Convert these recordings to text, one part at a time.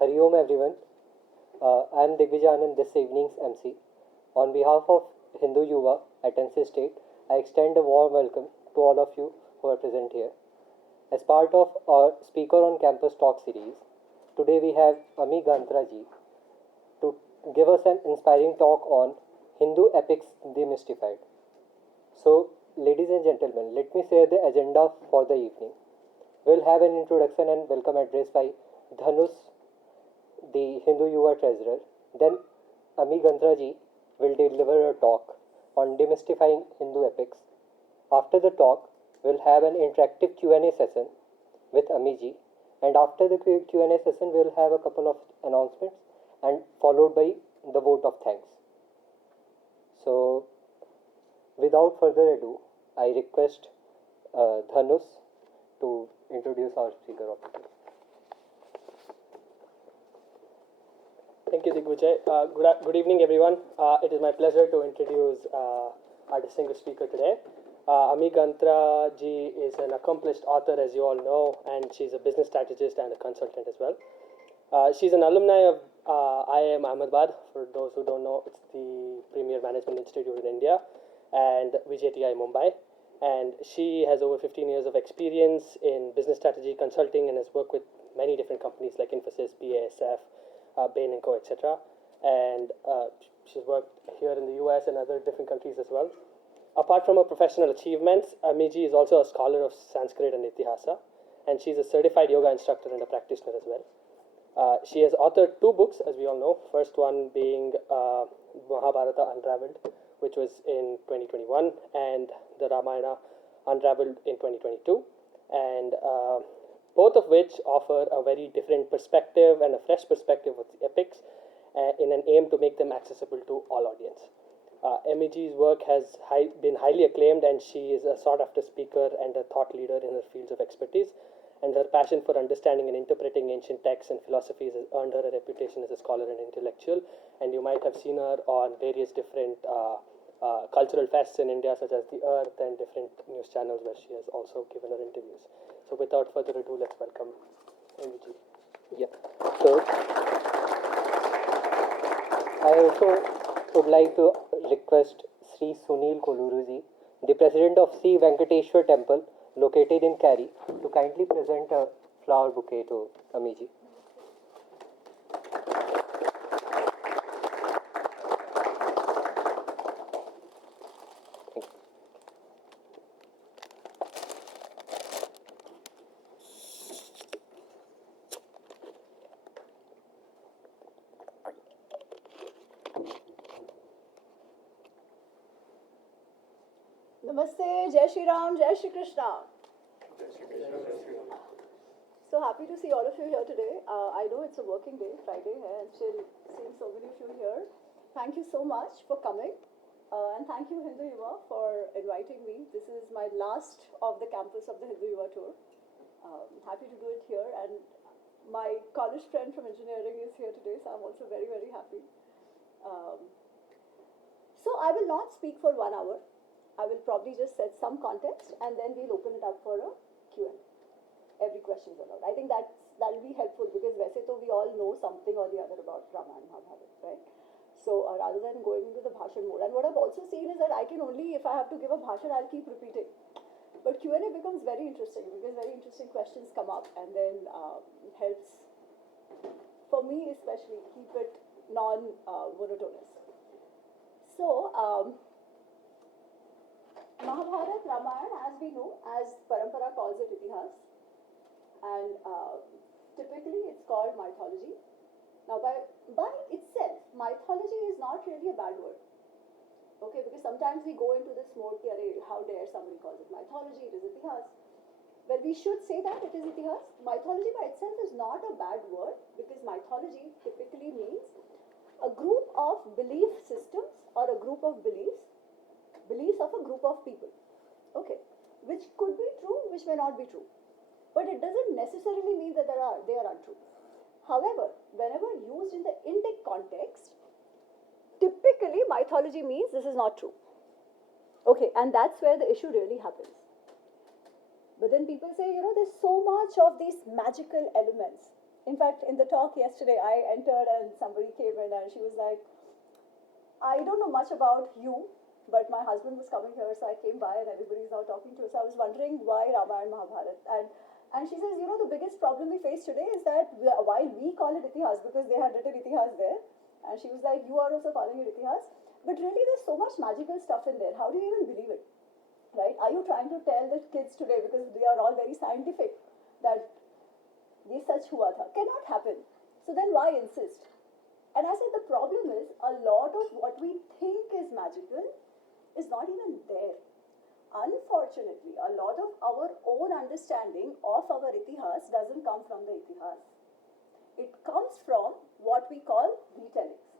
Hari Om everyone. I am Digvijanan, this evening's MC. On behalf of Hindu Yuva at NC State, I extend a warm welcome to all of you who are present here. As part of our Speaker on Campus Talk series, today we have Ami Gantra ji to give us an inspiring talk on Hindu epics demystified. So, ladies and gentlemen, let me share the agenda for the evening. We'll have an introduction and welcome address by Dhanus, the Hindu Yuva treasurer. Then Ami Gantra ji will deliver a talk on demystifying Hindu epics. After the talk, we'll have an interactive Q&A session with Ami ji. And after the Q&A session, we'll have a couple of announcements and followed by the vote of thanks. So, without further ado, I request Dhanus to introduce our speaker of the day. Thank you, Digvijay. Good evening, everyone. It is my pleasure to introduce our distinguished speaker today. Ami Gantra ji is an accomplished author, as you all know, and she's a business strategist and a consultant as well. She's an alumni of IIM Ahmedabad. For those who don't know, it's the premier management institute in India, and VJTI Mumbai. And she has over 15 years of experience in business strategy consulting and has worked with many different companies like Infosys, BASF, Bain & Co, etc. And she's worked here in the US and other different countries as well. Apart from her professional achievements, Amiji is also a scholar of Sanskrit and Itihasa, and she's a certified yoga instructor and a practitioner as well. She has authored 2 books, as we all know. First one being Mahabharata Unraveled, which was in 2021, and the Ramayana Unraveled in 2022. And both of which offer a very different perspective and a fresh perspective of the epics in an aim to make them accessible to all audience. MEG's work has been highly acclaimed, and she is a sought-after speaker and a thought leader in her fields of expertise. And her passion for understanding and interpreting ancient texts and philosophies has earned her a reputation as a scholar and intellectual. And you might have seen her on various different cultural fests in India, such as The Earth and different news channels where she has also given her interviews. So without further ado, let's welcome MEG. Yeah. So, I also would like to request Sri Sunil Koluruji, the president of Sri Venkateshwar Temple, located in Cary, to kindly present a flower bouquet to Amiji. Namaste, Jai Shri Ram, Jai Shri Krishna. So happy to see all of you here today. I know it's a working day, Friday, and still seeing so many of you here. Thank you so much for coming. And thank you, Hindu Yuva, for inviting me. This is my last of the campus of the Hindu Yuva tour. Happy to do it here. And my college friend from engineering is here today, so I'm also very, very happy. So I will not speak for 1 hour. I will probably just set some context, and then we'll open it up for a Q&A. Every question is allowed. I think that will be helpful, because वैसे तो we all know something or the other about Ramayana, Mahabharata, right? So rather than going into the bhashan mode, and what I've also seen is that I can only, if I have to give a bhashan, I'll keep repeating. But Q&A becomes very interesting, because very interesting questions come up, and then it helps, for me especially, keep it non-monotonous. So, Mahabharata, Ramayana, as we know, as Parampara calls it, Itihas, and typically it's called mythology. Now, by itself, mythology is not really a bad word, okay, because sometimes we go into this mode, how dare somebody calls it mythology, it is Itihas. Well, we should say that it is Itihas. Mythology by itself is not a bad word, because mythology typically means a group of belief systems or a group of beliefs of a group of people, okay, which could be true, which may not be true, but it doesn't necessarily mean that they are untrue. However, whenever used in the Indic context, typically mythology means this is not true, okay, and that's where the issue really happens. But then people say, there's so much of these magical elements In fact, in the talk yesterday, I entered and somebody came in and she was like, I don't know much about you, but my husband was coming here, so I came by and everybody's now talking to us. So I was wondering why Ramayana Mahabharat. And she says, the biggest problem we face today is that while we call it Itihas, because they had written Itihas there, and she was like, you are also calling it Itihas, but really there's so much magical stuff in there. How do you even believe it? Right? Are you trying to tell the kids today, because they are all very scientific, that ye sach hua tha? Cannot happen. So then why insist? And I said the problem is a lot of what we think is magical is not even there. Unfortunately, a lot of our own understanding of our Itihas doesn't come from the Itihas. It comes from what we call retellings.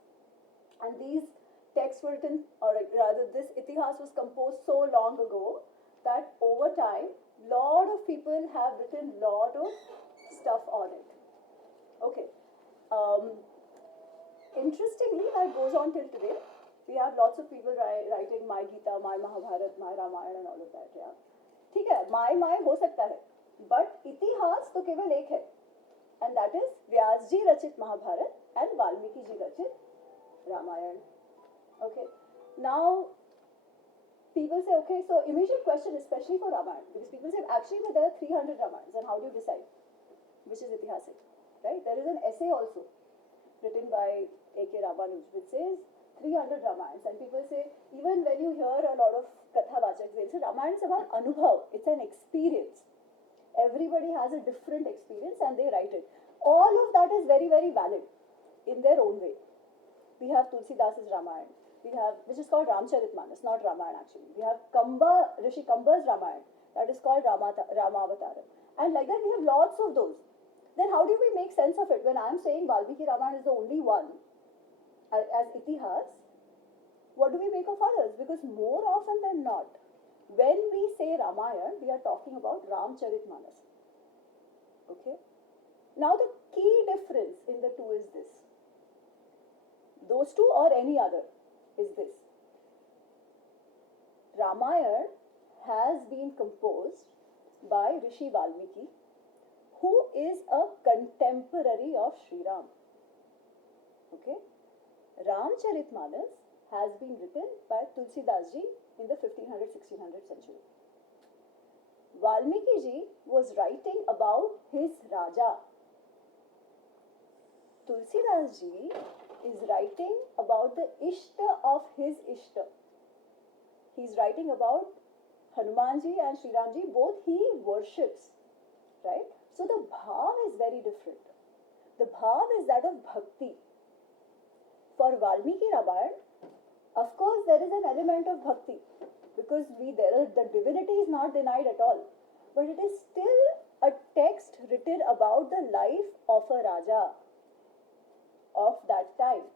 And these texts were written, or rather this Itihas was composed so long ago that over time, lot of people have written lot of stuff on it. Okay. Interestingly, that goes on till today. We have lots of people writing my Gita, my Mahabharat, my Ramayana and all of that. Yeah. ठीक है, my हो सकता है, but इतिहास तो केवल एक है, and that is व्यास जी रचित महाभारत and वाल्मीकि जी रचित Ramayan. Okay. Now, people say, okay, so immediate question, especially for Ramayana, because people say, actually, but there are 300 Ramayans, and how do you decide which is itihasic, right? There is an essay also written by A.K. Ramanuj, which says 300 Ramayans, and people say, even when you hear a lot of Kathavachaks, they'll say Ramayana is about Anubhav, it's an experience. Everybody has a different experience and they write it. All of that is very, very valid in their own way. We have Tulsidas's Ramayana, we have, which is called Ramcharitmanas, not Ramayana actually. We have Rishi Kamba's Ramayana, that is called Ramavataram. And like that, we have lots of those. Then how do we make sense of it? When I'm saying Valmiki Ramayana is the only one as Itihas, what do we make of others? Because more often than not, when we say Ramayana, we are talking about Ramcharitmanas. Okay? Now the key difference in the two is this. Those two or any other is this. Ramayana has been composed by Rishi Valmiki, who is a contemporary of Sri Ram. Okay? Ramcharitmanas has been written by Tulsidas ji in the 1500-1600 century. Valmiki ji was writing about his Raja. Tulsidas ji is writing about the Ishta of his Ishta. He is writing about Hanumanji and Sri Ramji, both he worships, right? So the bhav is very different. The bhav is that of bhakti. For Valmiki Ramayana, of course there is an element of bhakti, because the divinity is not denied at all, but it is still a text written about the life of a Raja of that time,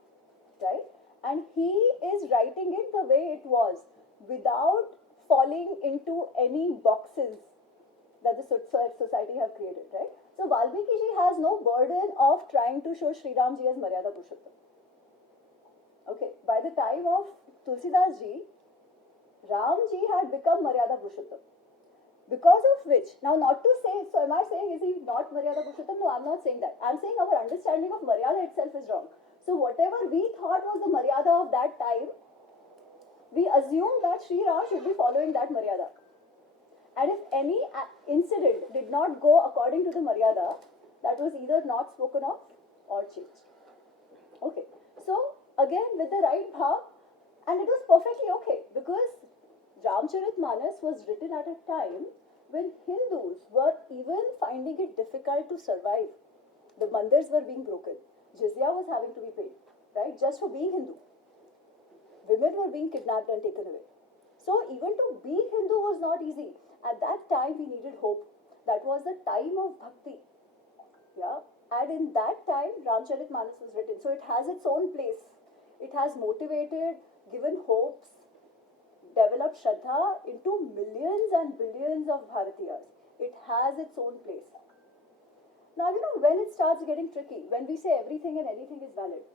right? And he is writing it the way it was, without falling into any boxes that the society have created, right? So Valmiki ji has no burden of trying to show Sri Ram ji as Maryada Purushottam. Okay, by the time of Tulsidas ji, Ram ji had become Maryada Purushottam. Because of which, now not to say, so am I saying is he not Maryada Purushottam? No, I'm not saying that. I'm saying our understanding of Maryada itself is wrong. So whatever we thought was the Maryada of that time, we assumed that Sri Ram should be following that Maryada. And if any incident did not go according to the Maryada, that was either not spoken of or changed. Okay, so again with the right bhav, and it was perfectly okay, because Ramcharitmanas was written at a time when Hindus were even finding it difficult to survive. The mandirs were being broken. Jizya was having to be paid, right? Just for being Hindu. Women were being kidnapped and taken away. So even to be Hindu was not easy. At that time we needed hope. That was the time of bhakti. Yeah. And in that time Ramcharitmanas was written. So it has its own place. It has motivated, given hopes, developed Shraddha into millions and billions of Bharatiyas. It has its own place. Now, when it starts getting tricky, when we say everything and anything is valid.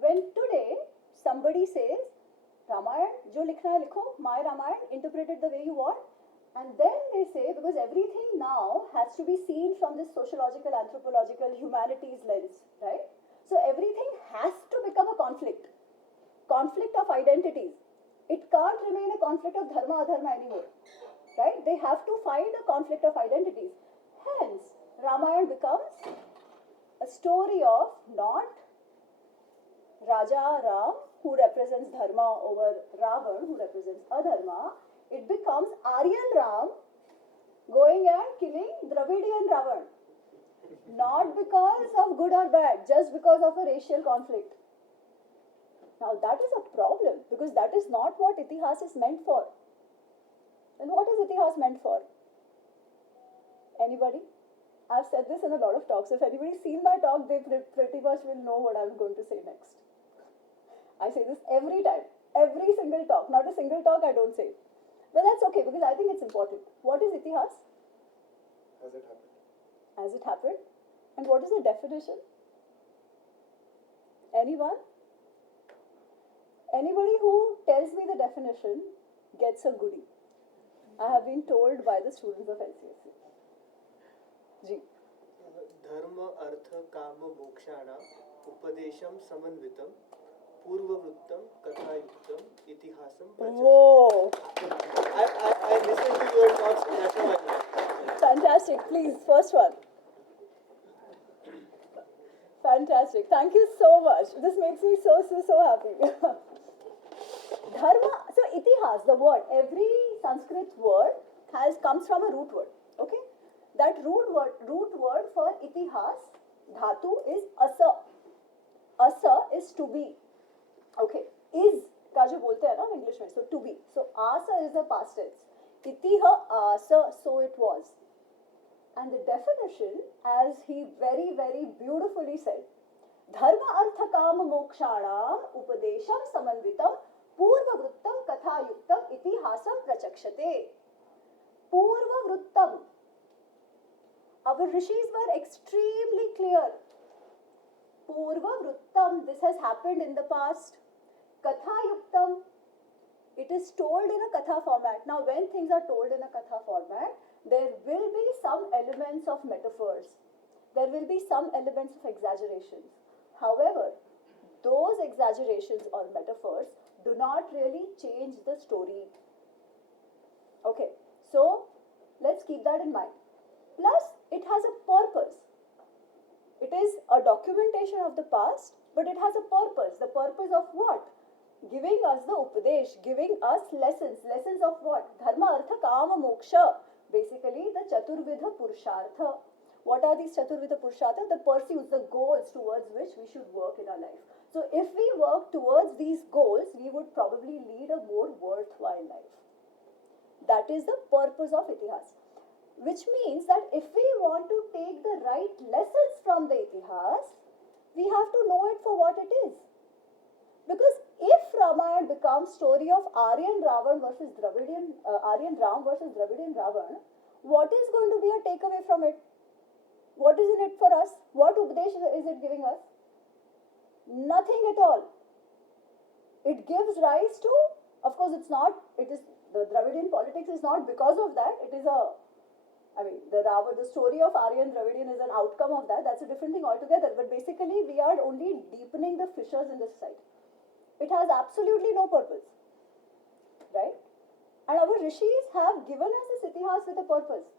When today somebody says, Ramayana, jo likhna hai likho, my Ramayana, interpret it the way you want, And then they say, because everything now has to be seen from this sociological, anthropological, humanities lens, right? So everything has to become a conflict of identities. It can't remain a conflict of dharma adharma anymore, right? They have to find a conflict of identities. Hence, Ramayana becomes a story of not Raja Ram, who represents dharma, over Ravan, who represents adharma. It becomes Aryan Ram going and killing Dravidian Ravan. Not because of good or bad, just because of a racial conflict. Now that is a problem, because that is not what Itihas is meant for. And what is Itihas meant for? Anybody? I've said this in a lot of talks. If anybody's seen my talk, they pretty much will know what I'm going to say next. I say this every time, every single talk. Not a single talk I don't say. But that's okay, because I think it's important. What is Itihas? As it happened. As it happened. And what is the definition? Anyone? Anybody who tells me the definition gets a goodie. I have been told by the students of LCSC. Ji. Dharma, artha, kama, mokshana, upadesham, samanvitam, purvavrittam, kathayuktam, itihasam, prachakshate. Whoa! I listened to your talks, so that's how I know. Fantastic. Please, first one. Fantastic. Thank you so much. This makes me so happy. Dharma, so itihas, the word, every Sanskrit word comes from a root word. Okay? That root word for itihas, dhatu, is asa. Asa is to be. Okay. Is, का जो बोलते हैं ना English में, so to be. So asa is the past tense. Itiha asa, so it was. And the definition, as he very, very beautifully said, dharma artha kama mokshanam upadesham samanvitam purva vrittam katha yuktam itihasam prachakshate. Purva vrittam. Our rishis were extremely clear. Purva vrittam, this has happened in the past. Katha yuktam, it is told in a katha format. Now, when things are told in a katha format, there will be some elements of metaphors. There will be some elements of exaggerations. However, those exaggerations or metaphors do not really change the story. Okay, so let's keep that in mind. Plus, it has a purpose. It is a documentation of the past, but it has a purpose. The purpose of what? Giving us the upadesh, giving us lessons. Lessons of what? Dharma, artha, kama, moksha. Basically, the Chaturvidha Purushartha. What are these Chaturvidha Purushartha? The pursuits, the goals towards which we should work in our life. So, if we work towards these goals, we would probably lead a more worthwhile life. That is the purpose of Itihas. Which means that if we want to take the right lessons from the Itihas, we have to know it for what it is. Because if Ramayana becomes story of Aryan Ram versus Dravidian Ravan, what is going to be a takeaway from it? What is in it for us? What upadesh is it giving us? Nothing at all. It gives rise to, of course, the Dravidian politics is not because of that. It is the story of Aryan Dravidian is an outcome of that. That's a different thing altogether. But basically, we are only deepening the fissures in the society. It has absolutely no purpose, right? And our rishis have given us this itihas with a purpose.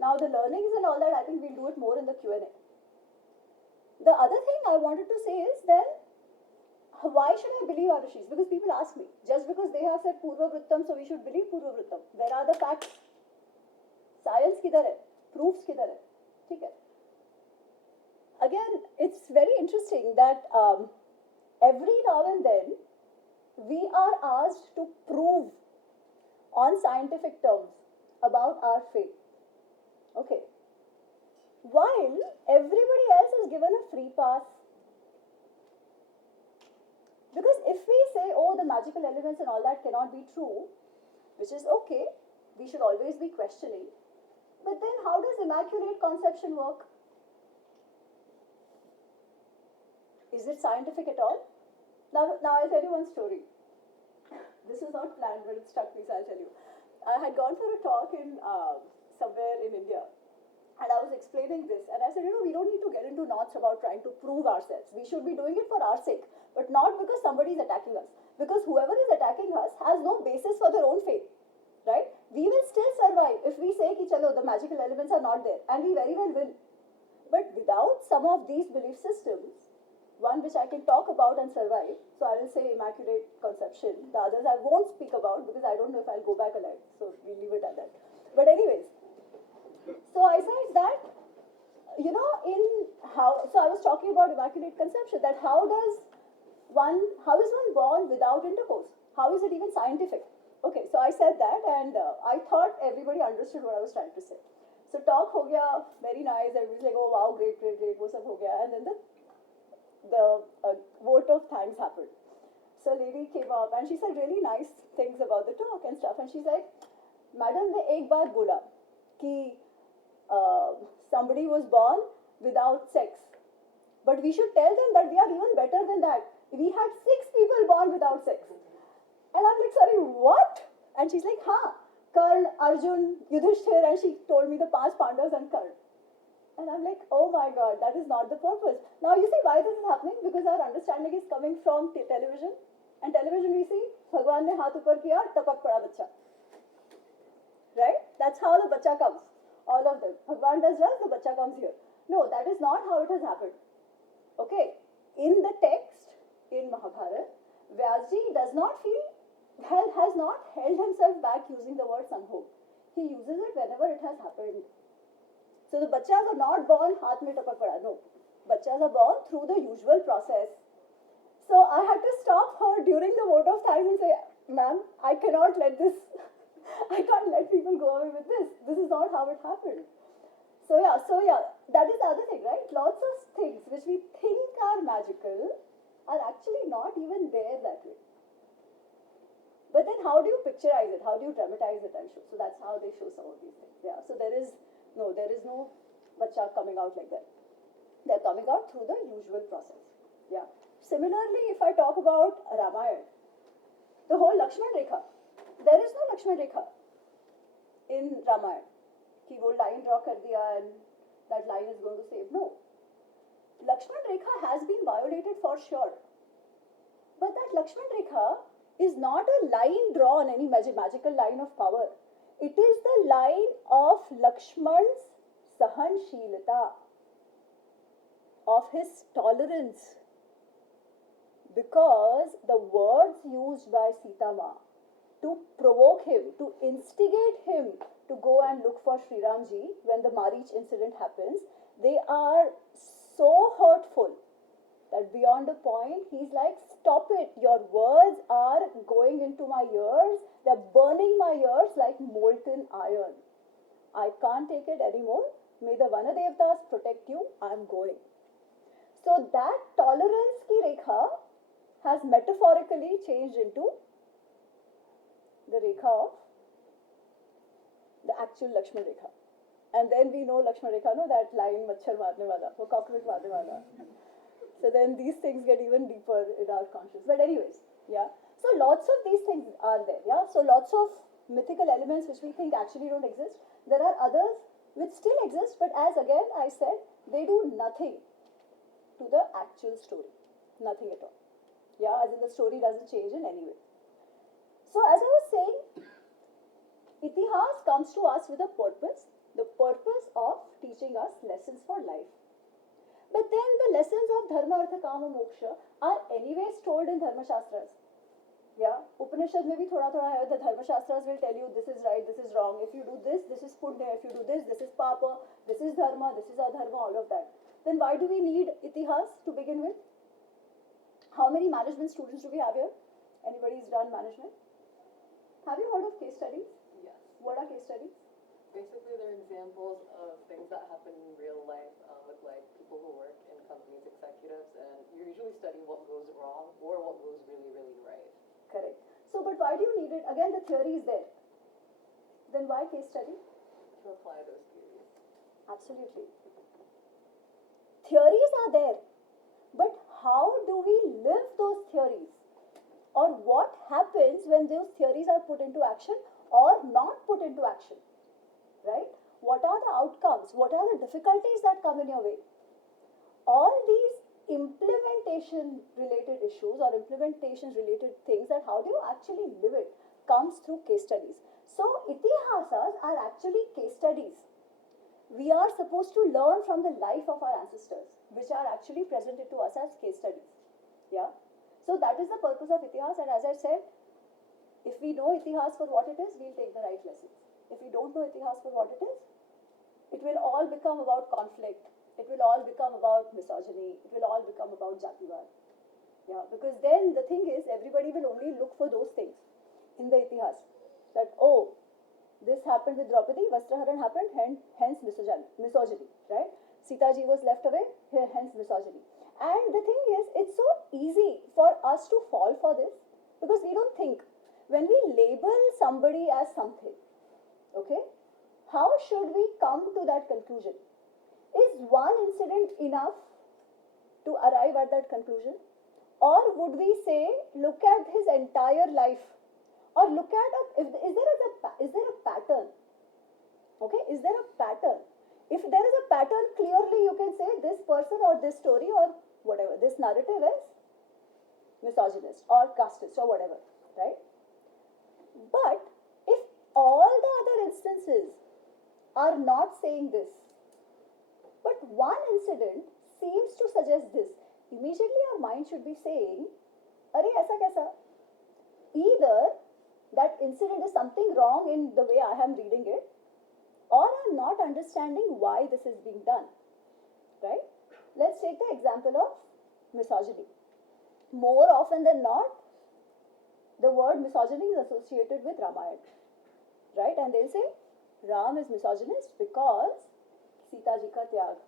Now the learnings and all that, I think we'll do it more in the Q&A. The other thing I wanted to say is then, why should I believe our rishis? Because people ask me, just because they have said Purva Vrittam, so we should believe Purva Vrittam. Where are the facts? Science kidhar hai? Proofs kidhar hai? Okay. Again, it's very interesting that every now and then, we are asked to prove on scientific terms about our faith. Okay. While everybody else is given a free pass. Because if we say, oh, the magical elements and all that cannot be true, which is okay, we should always be questioning. But then how does immaculate conception work? Is it scientific at all? Now I'll tell you one story. This is not planned, but it struck me, so I'll tell you. I had gone for a talk in somewhere in India, and I was explaining this, and I said, we don't need to get into knots about trying to prove ourselves. We should be doing it for our sake, but not because somebody is attacking us. Because whoever is attacking us has no basis for their own faith, right? We will still survive if we say ki chalo, the magical elements are not there, and we very well will. But without some of these belief systems, one which I can talk about and survive, so I will say Immaculate Conception. The others I won't speak about because I don't know if I'll go back alive. So we'll leave it at that. But anyways, so I said that, so I was talking about Immaculate Conception, that how is one born without intercourse? How is it even scientific? Okay, so I said that, and I thought everybody understood what I was trying to say. So talk ho gaya, very nice, everybody's like, oh wow, great, wo sab ho gaya, and then the vote of thanks happened. So a lady came up and she said really nice things about the talk and stuff, and she's like, Madam ne ek baar bola ki somebody was born without sex, but we should tell them that we are even better than that. We had 6 people born without sex. And I'm like, sorry, what? And she's like, Karn, Arjun, Yudhishthir, and she told me the 5 Pandavas and Karn. And I'm like, oh my god, that is not the purpose. Now you see why this is happening? Because our understanding is coming from television. And television we see, Bhagwan ne haath upar kiya, tapak pada bachcha. Right? That's how the bachcha comes. All of them. Bhagwan does well, the bachcha comes here. No, that is not how it has happened. Okay? In the text, in Mahabharata, Vyasji has not held himself back using the word Sambhog. He uses it whenever it has happened. So the bachchas are not born haath mein tapak pada. No. Bachchas are born through the usual process. So I had to stop her during the vote of thanks and say, ma'am, I cannot let this, I can't let people go away with this. This is not how it happened. So yeah, that is the other thing, right? Lots of things which we think are magical are actually not even there that way. But then how do you picturize it? How do you dramatize it and show? So that's how they show some of these things. Yeah. So there is no bacha coming out like that. They're coming out through the usual process. Yeah. Similarly, if I talk about Ramayana, the whole Lakshman Rekha, there is no Lakshman Rekha in Ramayana. Ki wo line draw kar diya and that line is going to save. No. Lakshman Rekha has been violated for sure. But that Lakshman Rekha is not a line drawn, any magical line of power. It is the line of Lakshman's sahanshilata, of his tolerance. Because the words used by Sita Ma to provoke him, to instigate him to go and look for Sri Ramji when the Marich incident happens, they are so hurtful that beyond a point, he's like, stop it, your words are going into my ears, they're burning my ears like molten iron. I can't take it anymore. May the Vanadevtas protect you, I'm going. So that tolerance ki rekha has metaphorically changed into the rekha of the actual Lakshman Rekha. And then we know Lakshman Rekha, no, that line, machhar marne wala, wo cockroach marne wala. So then these things get even deeper in our consciousness. But anyways, yeah. So lots of these things are there, yeah. So lots of mythical elements which we think actually don't exist. There are others which still exist, but as again I said, they do nothing to the actual story. Nothing at all. Yeah, as in the story doesn't change in any way. So as I was saying, Itihas comes to us with a purpose, the purpose of teaching us lessons for life. But then the lessons of Dharma, Artha, Kama, Moksha are anyways told in Dharma Shastras. Yeah, Upanishad mein bhi thoda hai, the Dharma Shastras will tell you this is right, this is wrong. If you do this is Punya. If you do this is Papa. This is Dharma, this is Adharma, all of that. Then why do we need Itihas to begin with? How many management students do we have here? Anybody's done management? Have you heard of case studies? Yes. What are case studies? Basically, they're examples of things that happen in real life with like people who work in companies, executives, and you usually study what goes wrong or what goes really, really right. Correct. So, but why do you need it? Again, the theory is there. Then why case study? To apply those theories. Absolutely. Theories are there, but how do we live those theories? Or what happens when those theories are put into action? or not put into action, right? What are the outcomes? What are the difficulties that come in your way? All these implementation related issues or implementation related things, that how do you actually live it, comes through case studies. So itihasas are actually case studies. We are supposed to learn from the life of our ancestors, which are actually presented to us as case studies. Yeah. So that is the purpose of itihas, and as I said, if we know itihas for what it is, we'll take the right lessons. If we don't know itihas for what it will all become about conflict. It will all become about misogyny. It will all become about jativad. Yeah, because then the thing is, everybody will only look for those things in the itihas. That, oh, this happened with Draupadi, Vastraharan happened, hence misogyny, right? Sitaji was left away, hence misogyny. And the thing is, it's so easy for us to fall for this because we don't think. When we label somebody as something, okay, how should we come to that conclusion? Is one incident enough to arrive at that conclusion? Or would we say, look at his entire life? Or look at, is there a pattern? Okay, is there a pattern? If there is a pattern, clearly you can say this person or this story or whatever, this narrative is misogynist or casteist or whatever, right? But if all the other instances are not saying this, but one incident seems to suggest this, immediately our mind should be saying, Arey, aisa kaisa? Either that incident is something wrong in the way I am reading it, or I'm not understanding why this is being done, right? Let's take the example of misogyny. More often than not, the word misogyny is associated with Ramayana, right? And they'll say, Ram is misogynist because Sita ji ka tyag.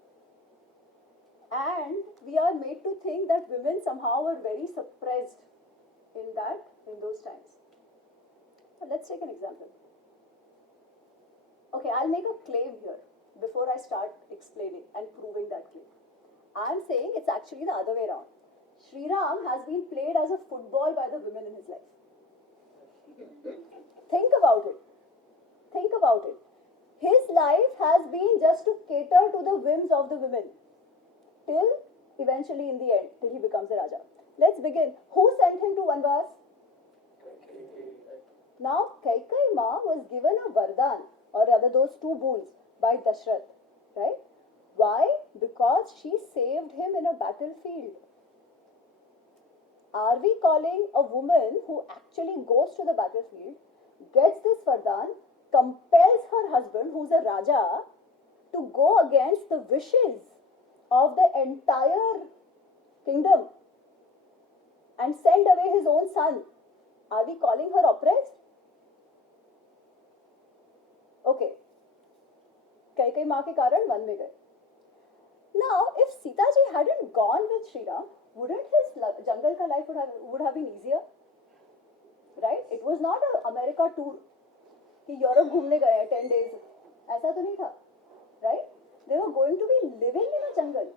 And we are made to think that women somehow were very suppressed in those times. But let's take an example. Okay, I'll make a claim here before I start explaining and proving that claim. I'm saying it's actually the other way around. Sri Ram has been played as a football by the women in his life. Think about it. Think about it. His life has been just to cater to the whims of the women till eventually in the end, till he becomes a Raja. Let's begin. Who sent him to Vanvas? Now, Kaikeyi Ma was given a Vardhan, or rather those two boons, by Dashrath, right? Why? Because she saved him in a battlefield. Are we calling a woman who actually goes to the battlefield, gets this Vardhan, compels her husband, who's a Raja, to go against the wishes of the entire kingdom and send away his own son? Are we calling her oppressed? Okay. Kaikeyi Ma ke karan one में गए. Now, if Sita ji hadn't gone with Sri Ram, wouldn't his jungle ka life would have been easier? Right? It was not an America tour कि Europe घूमने गए 10 days. ऐसा तो नहीं था. Right? They were going to be living in a jungle.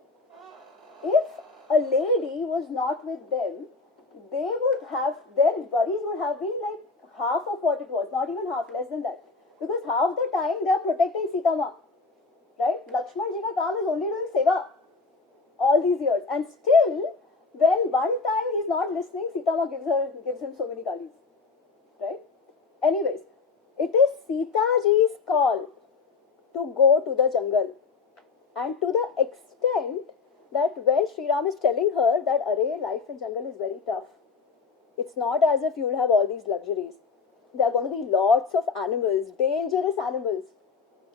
If a lady was not with them, their worries would have been like half of what it was, not even half, less than that. Because half the time they are protecting Sita Ma, right? Lakshman ji ka kaam is only doing seva all these years, and still, when one time he's not listening, Sita Ma gives him so many galis, right? Anyways, it is Sita ji's call to go to the jungle, and to the extent that when Sri Ram is telling her that array life in jungle is very tough, it's not as if you'll have all these luxuries. There are going to be lots of animals, dangerous animals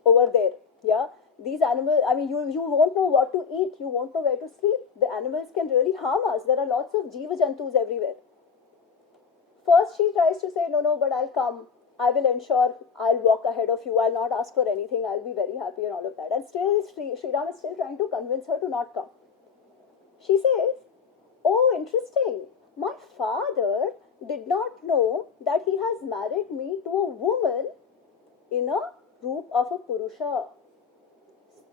over there. Yeah, these animals, I mean, you won't know what to eat, you won't know where to sleep. The animals can really harm us. There are lots of Jiva Jantus everywhere. First, she tries to say, no, but I'll come. I will ensure I'll walk ahead of you. I'll not ask for anything. I'll be very happy and all of that. And still, Sri Ram is still trying to convince her to not come. She says, oh, interesting. My father did not know that he has married me to a woman in a roop of a Purusha.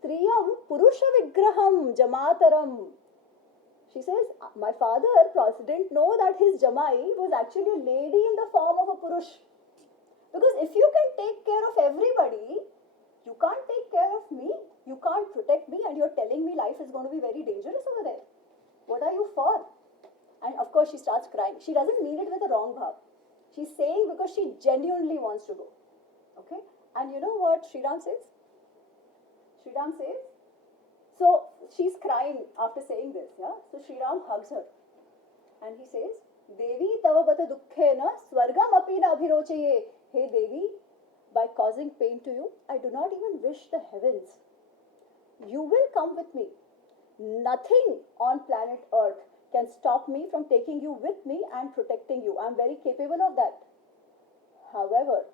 Striyam Purusha Vigraham Jamataram. She says, my father didn't know that his Jamai was actually a lady in the form of a Purush. Because if you can take care of everybody, you can't take care of me. You can't protect me, and you're telling me life is going to be very dangerous over there. What are you for? And of course, she starts crying. She doesn't mean it with a wrong bhav. She's saying because she genuinely wants to go. Okay? And you know what Sri Ram says? Sri Ram says, so she's crying after saying this, yeah? So Sri Ram hugs her. And he says, Devi tava bata dukkhena swargam api na abhirochaye. Hey Devi, by causing pain to you, I do not even wish the heavens. You will come with me. Nothing on planet Earth can stop me from taking you with me and protecting you. I'm very capable of that. However,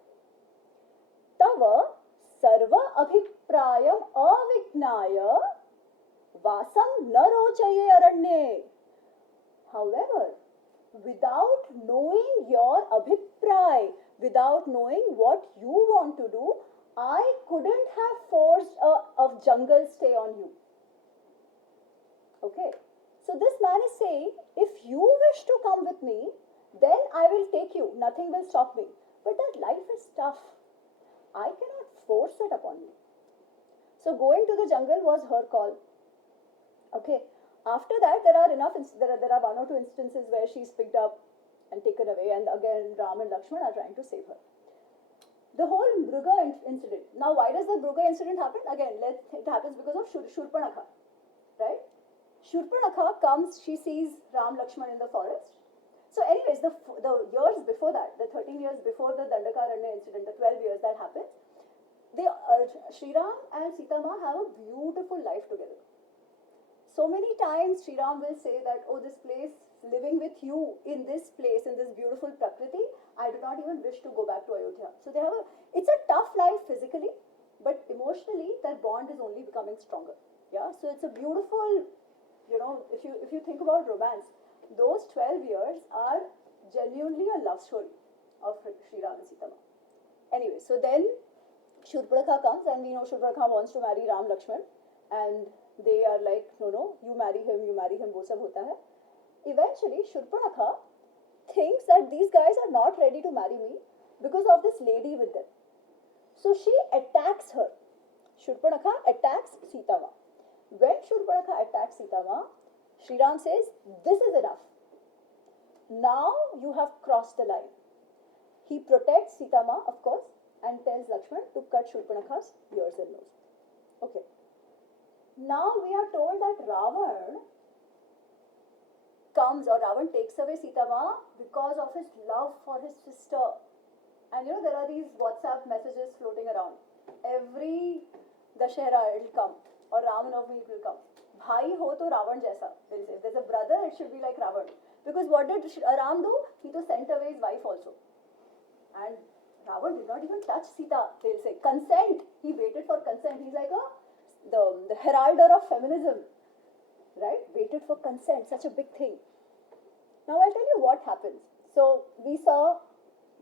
tava sarva abhiprayam avignaya vasam narochaye aranye. However, without knowing your abhipray, without knowing what you want to do, I couldn't have forced a jungle stay on you. Okay. So this man is saying, if you wish to come with me, then I will take you. Nothing will stop me. But that life is tough. I cannot force it upon you. So going to the jungle was her call. Okay. After that, there are one or two instances where she's picked up and taken away, and again Ram and Lakshman are trying to save her. The whole Mruga incident. Now, why does the Mruga incident happen? Again, it happens because of Shurpanakha, right? Shurpanakha comes, she sees Ram Lakshman in the forest. So anyways, the years before that, the 13 years before the Dandakaranya incident, the 12 years that happens, Sri Ram and Sita Ma have a beautiful life together. So many times Sri Ram will say that, oh, this place, living with you in this place, in this beautiful Prakriti, I do not even wish to go back to Ayodhya. So it's a tough life physically, but emotionally their bond is only becoming stronger. Yeah, so it's a beautiful, if you think about romance, those 12 years are genuinely a love story of Sri Ram and Sita Ma. Anyway, so then Shurpanakha comes, and we know Shurpanakha wants to marry Ram Lakshman, and they are like, no, you marry him, wo sab hota hai. Eventually, Shurpanakha thinks that these guys are not ready to marry me because of this lady with them. So she attacks her. Shurpanakha attacks Sita Ma. When Shurpanakha attacks Sita Ma, Sri Ram says, this is enough. Now you have crossed the line. He protects Sita Ma, of course, and tells Lakshman to cut Shurpanakha's ears and nose. Okay. Now we are told that Ravan takes away Sita Ma because of his love for his sister. And there are these WhatsApp messages floating around. Every Dashera it will come, or Ramanavami it will come. Bhai ho to Ravan jaisa, they'll say. If there's a brother, it should be like Ravan. Because what did Ram do? He to sent away his wife also. And Ravan did not even touch Sita, they'll say. Consent. He waited for consent. He's like the heralder of feminism, right? Waited for consent, such a big thing. Now I'll tell you what happens. So we saw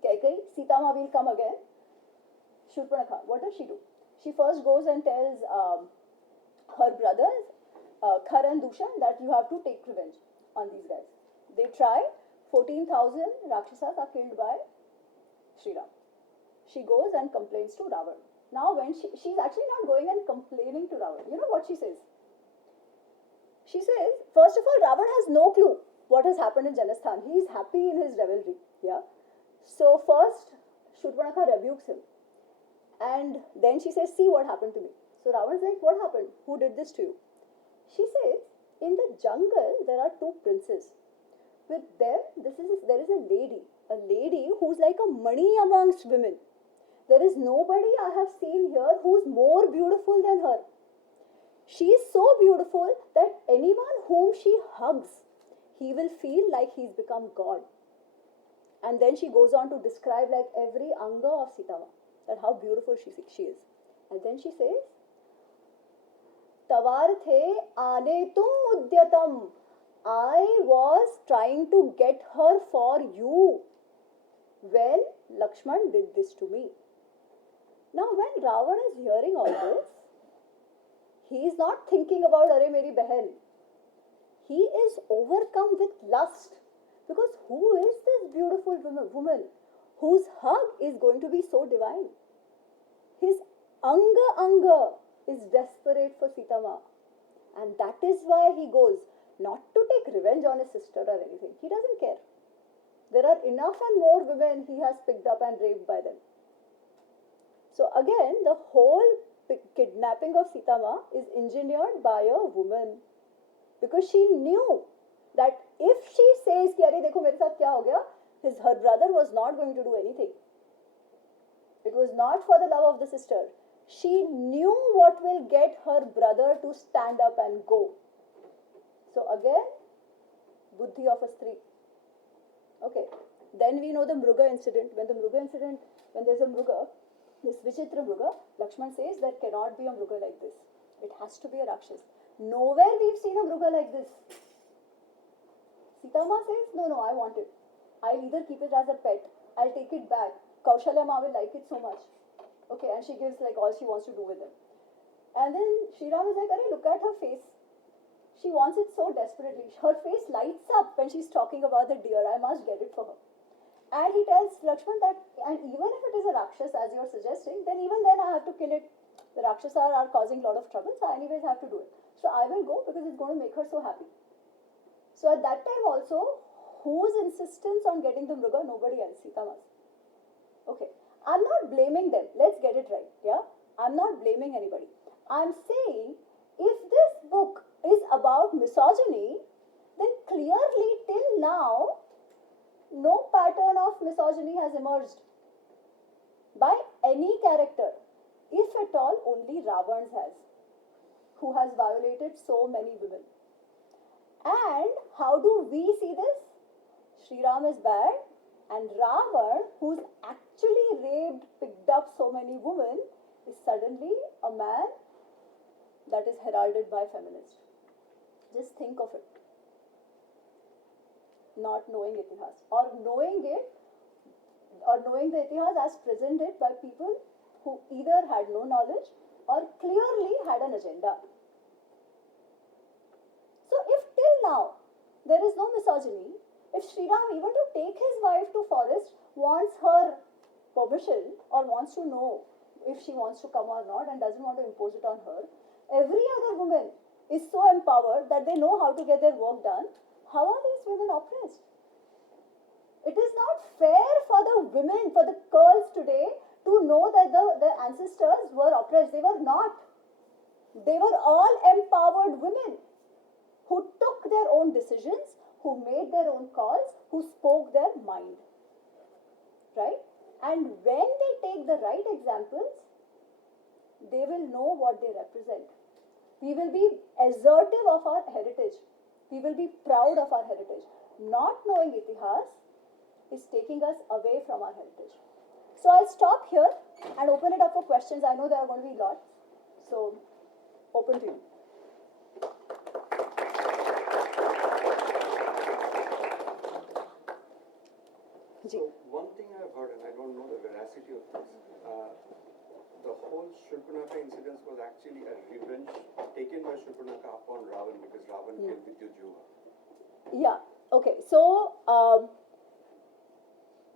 Kaikai, Sita Ma will come again. Shurpanakha, what does she do? She first goes and tells her brothers, Khar and Dushan, that you have to take revenge on these guys. They try, 14,000 Rakshasas are killed by Sri Ram. She goes and complains to Ravan. Now when she's actually not going and complaining to Ravan. You know what she says? She says, first of all, Ravan has no clue what has happened in Janasthan. He is happy in his revelry. Yeah. So first, Shurpanakha rebukes him. And then she says, see what happened to me. So Ravan's like, what happened? Who did this to you? She says, in the jungle, there are two princes. With them, there is a lady who's like a mani amongst women. There is nobody I have seen here who's more beautiful than her. She is so beautiful that anyone whom she hugs, he will feel like he's become God. And then she goes on to describe like every anga of Sita Ma, that how beautiful she is. And then she says, Tavarthe ane tum udyatam. I was trying to get her for you when Lakshman did this to me. Now when Ravan is hearing all this, he is not thinking about Are Meri Behan. He is overcome with lust. Because who is this beautiful woman whose hug is going to be so divine. His anga is desperate for Sita Ma. And that is why he goes, not to take revenge on his sister or anything. He doesn't care. There are enough and more women he has picked up and raped by them. So again, the whole kidnapping of Sita Ma is engineered by a woman. Because she knew that if she says, कि अरे देखो मेरे साथ क्या हो गया, her brother was not going to do anything. It was not for the love of the sister. She knew what will get her brother to stand up and go. So again, buddhi of a stree. Okay. Then we know the Mruga incident. When there's a Mruga, this Vichitra Mruga, Lakshman says there cannot be a Mruga like this. It has to be a Rakshas. Nowhere we've seen a Mruga like this. Sita Ma says, no, I want it. I'll either keep it as a pet, I'll take it back. Kaushalya Ma will like it so much. Okay, and she gives like all she wants to do with him. And then Sri Ram is like, "Arey, look at her face. She wants it so desperately. Her face lights up when she's talking about the deer. I must get it for her." And he tells Lakshman that, and even if it is a Rakshas as you're suggesting, then even then I have to kill it. The Rakshas are causing a lot of trouble, so I anyways have to do it. So I will go because it's going to make her so happy. So at that time also, whose insistence on getting the Mruga? Nobody else, Sita Ma's. Okay. I'm not blaming them. Let's get it right. Yeah? I'm not blaming anybody. I'm saying if this book is about misogyny, then clearly till now, no pattern of misogyny has emerged by any character. If at all, only Ravan's has, who has violated so many women. And how do we see this? Sri Ram is bad, and Ravan, who's actually raped, picked up so many women, is suddenly a man that is heralded by feminists. Just think of it. Not knowing Itihas, or knowing it, or knowing the Itihas as presented by people who either had no knowledge or clearly had an agenda. So if till now there is no misogyny, if Sri Ram, even to take his wife to forest, wants her permission or wants to know if she wants to come or not and doesn't want to impose it on her, every other woman is so empowered that they know how to get their work done. How are these women oppressed? It is not fair for the women, for the girls today to know that the ancestors were oppressed. They were not. They were all empowered women who took their own decisions, who made their own calls, who spoke their mind. Right? And when they take the right examples, they will know what they represent. We will be assertive of our heritage. We will be proud of our heritage. Not knowing Itihas is taking us away from our heritage. So I'll stop here and open it up for questions. I know there are going to be lots. So, open to you. So one thing I've heard, and I don't know the veracity of this, the whole Shurpanakha incident was actually a revenge taken by Shurpanakha upon Ravan because Ravan killed YUVA. Yeah, okay. So,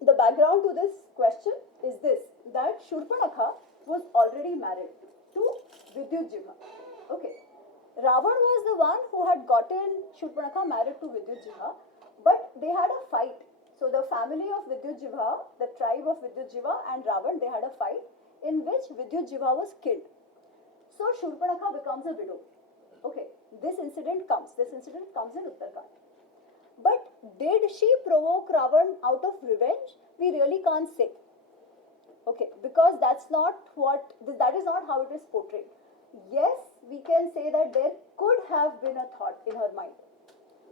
the background to this question is this, that Shurpanakha was already married to YUVA. Okay. Ravan was the one who had gotten Shurpanakha married to YUVA, but they had a fight. So the family of YUVA, the tribe of YUVA and Ravan, they had a fight in which YUVA was killed. So Shurpanakha becomes a widow. Okay, this incident comes in Uttarakhand. But did she provoke Ravan out of revenge? We really can't say. Okay, because that is not how it is portrayed. Yes, we can say that there could have been a thought in her mind.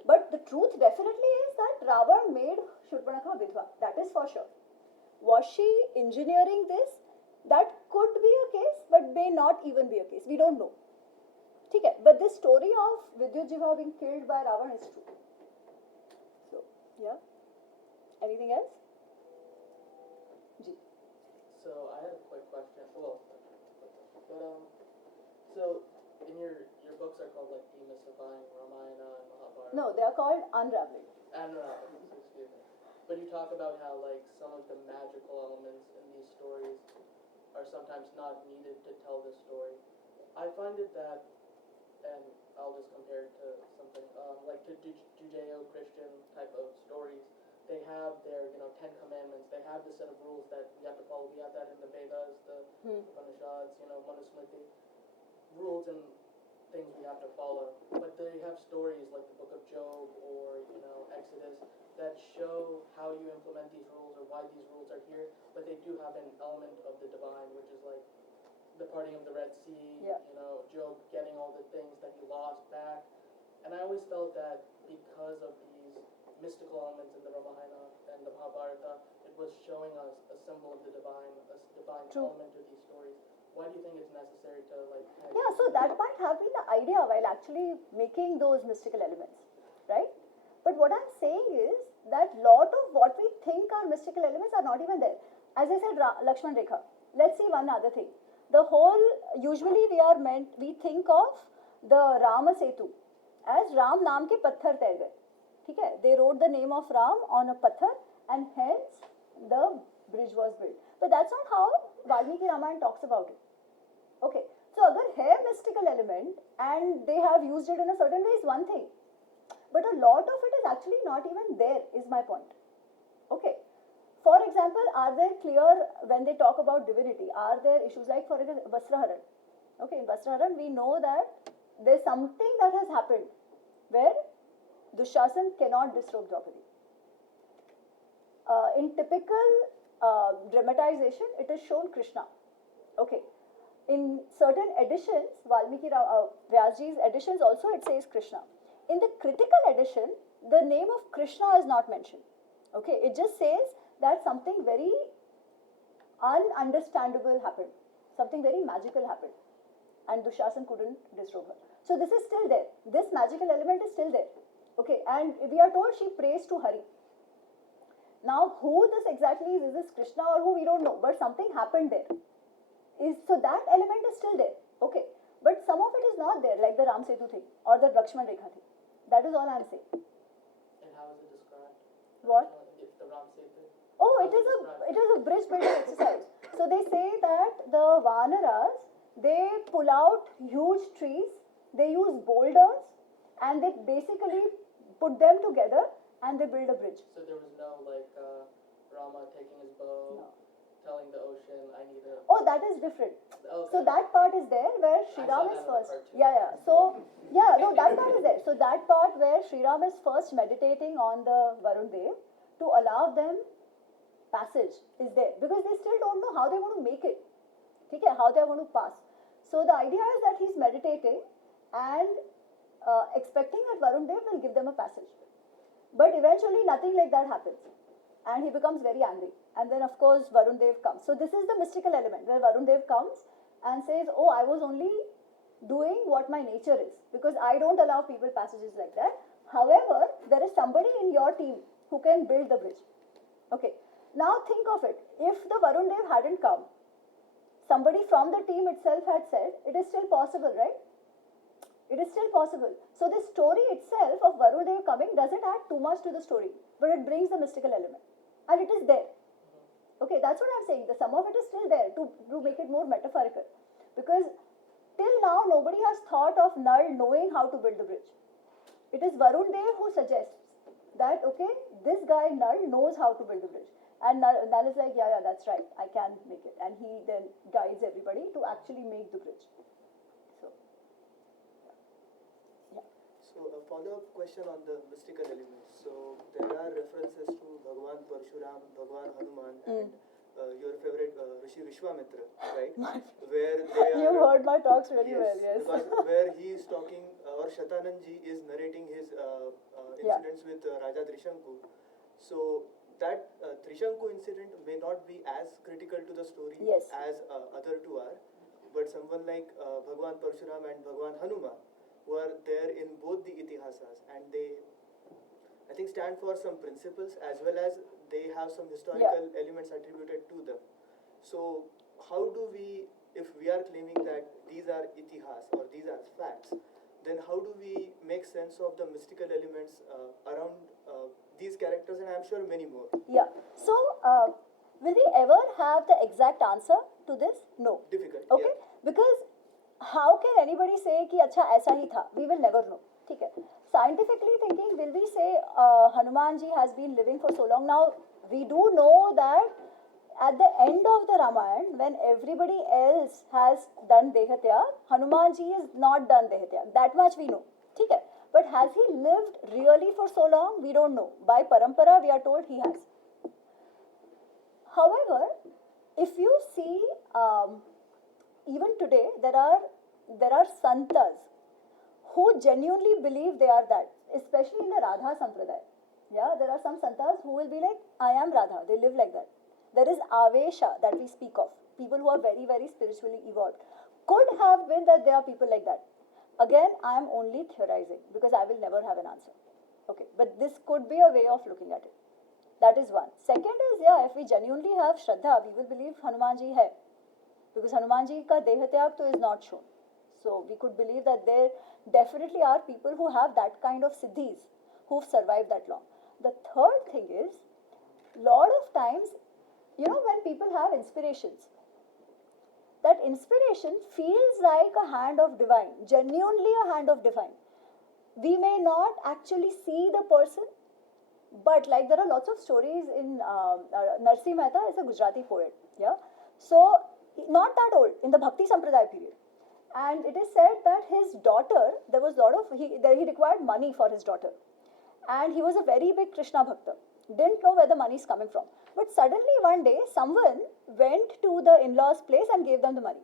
But the truth definitely is that Ravan made Shurpanakha Vidva. That is for sure. Was she engineering this? That could be a case, but may not even be a case. We don't know. Okay, but this story of YUVA being killed by Ravan is true. So, yeah. Anything else? Ji. So I had a quick question. So in your books are called like Demystifying, Ramayana, and Mahabharata. No, they are called Unraveling. Unraveling, excuse me. But you talk about how like some of the magical elements in these stories are sometimes not needed to tell the story. I find it that, and I'll just compare it to something like to Judeo-Christian type of stories. They have their, 10 commandments. They have the set of rules that we have to follow. We have that in the Vedas, the Upanishads, Manusmriti, rules and things we have to follow. But they have stories like the Book of Job or, Exodus that show how you implement these rules or why these rules are here. But they do have an element of the divine, which is like the parting of the Red Sea, Job getting all the things that he lost back. And I always felt that because of these mystical elements in the Ramayana and the Mahabharata, it was showing us a symbol of the divine, a divine True. element to these stories. Why do you think it's necessary to Yeah, so that might have been the idea while actually making those mystical elements, right? But what I'm saying is that lot of what we think are mystical elements are not even there. As I said, Lakshman Rekha. Let's see one other thing. Usually we think of the Rama Setu as Ram naam ke patthar तैर गए, ठीक है? They wrote the name of Ram on a patthar and hence the bridge was built. But that's not how Valmiki Ramayana talks about it. Okay, so agar hai mystical element and they have used it in a certain way is one thing, but a lot of it is actually not even there is my point. Okay, for example, are there clear, when they talk about divinity, are there issues like for example Vastraharan? Okay, in Vastraharan we know that there's something that has happened where Dushasan cannot disrobe Draupadi. In typical dramatization, it is shown Krishna. Okay, in certain editions, Vyasji's editions also it says Krishna. In the critical edition, the name of Krishna is not mentioned. Okay, it just says that something very ununderstandable happened, something very magical happened, and Dushasan couldn't disrobe her. So this is still there. This magical element is still there. Okay, and we are told she prays to Hari. Now, who this exactly is this Krishna or who, we don't know, but something happened there. So that element is still there. Okay, but some of it is not there, like the Ram Setu thing or the Lakshman Rekha thing. That is all I am saying. And how is it described? What? If the Ram Setu. Oh, it is a bridge building exercise. So they say that the Vanaras, they pull out huge trees, they use boulders, and they basically put them together and they build a bridge. So there was no Rama taking his bow, telling the ocean, I need a... Oh, that is different. Okay. So that part is there where Sri Ram is first. So, that part is there. So that part where Sri Ram is first meditating on the Varun Dev to allow them passage is there. Because they still don't know how they want to make it. Okay, how they are going to pass. So the idea is that he's meditating and expecting that Varun Dev will give them a passage. But eventually nothing like that happens. And he becomes very angry. And then of course Varun Dev comes. So this is the mystical element where Varun Dev comes and says, oh, I was only doing what my nature is. Because I don't allow people passages like that. However, there is somebody in your team who can build the bridge. Okay. Now think of it. If the Varun Dev hadn't come, somebody from the team itself had said, it is still possible, right? It is still possible. So the story itself of Varun Dev coming doesn't add too much to the story, but it brings the mystical element. And it is there. Okay, that's what I'm saying. The sum of it is still there to make it more metaphorical. Because till now, nobody has thought of Nal knowing how to build the bridge. It is Varun Dev who suggests that, okay, this guy Nal knows how to build the bridge. And Nal is like, yeah, that's right, I can make it. And he then guides everybody to actually make the bridge. So a follow-up question on the mystical elements. So there are references to Bhagwan Parshuram, Bhagwan Hanuman, and your favorite Rishi Vishwamitra, right? Where they are... You've heard my talks really well, yes. Because where he is talking, or Shatanandji is narrating his incidents with Raja Trishanku. So that Trishanku incident may not be as critical to the story as other two are, but someone like Bhagwan Parshuram and Bhagwan Hanuman, who are there in both the itihasas, and they, I think, stand for some principles as well as they have some historical elements attributed to them. So how do we, if we are claiming that these are itihas or these are facts, then how do we make sense of the mystical elements around these characters, and I'm sure many more. Yeah. So, will we ever have the exact answer to this? No. Difficult. Okay. Yeah. Because how can anybody say कि अच्छा ऐसा ही था? We will never know. ठीक है. Scientifically thinking, will we say Hanuman ji has been living for so long? Now we do know that at the end of the Ramayana, when everybody else has done Dehatyag, Hanuman ji has not done Dehatyag. That much we know. ठीक है. But has he lived really for so long? We don't know. By parampara, we are told he has. However, if you see, even today, there are santas who genuinely believe they are that, especially in the Radha Sampradaya. Yeah, there are some santas who will be like, I am Radha. They live like that. There is Avesha that we speak of. People who are very, very spiritually evolved. Could have been that there are people like that. Again, I am only theorizing because I will never have an answer. Okay, but this could be a way of looking at it. That is one. Second is, yeah, if we genuinely have Shraddha, we will believe Hanumanji hai. Because Hanumanji ka Dehatyag to is not shown. So we could believe that there definitely are people who have that kind of siddhis, who've survived that long. The third thing is, lot of times, when people have inspirations, that inspiration feels like a hand of divine, genuinely a hand of divine. We may not actually see the person, but like there are lots of stories in Narsi Mehta is a Gujarati poet, yeah. So not that old, in the Bhakti Sampradaya period, and it is said that his daughter, there was a lot of he required money for his daughter, and he was a very big Krishna Bhakta. Didn't know where the money is coming from, but suddenly one day someone went to the in-laws' place and gave them the money,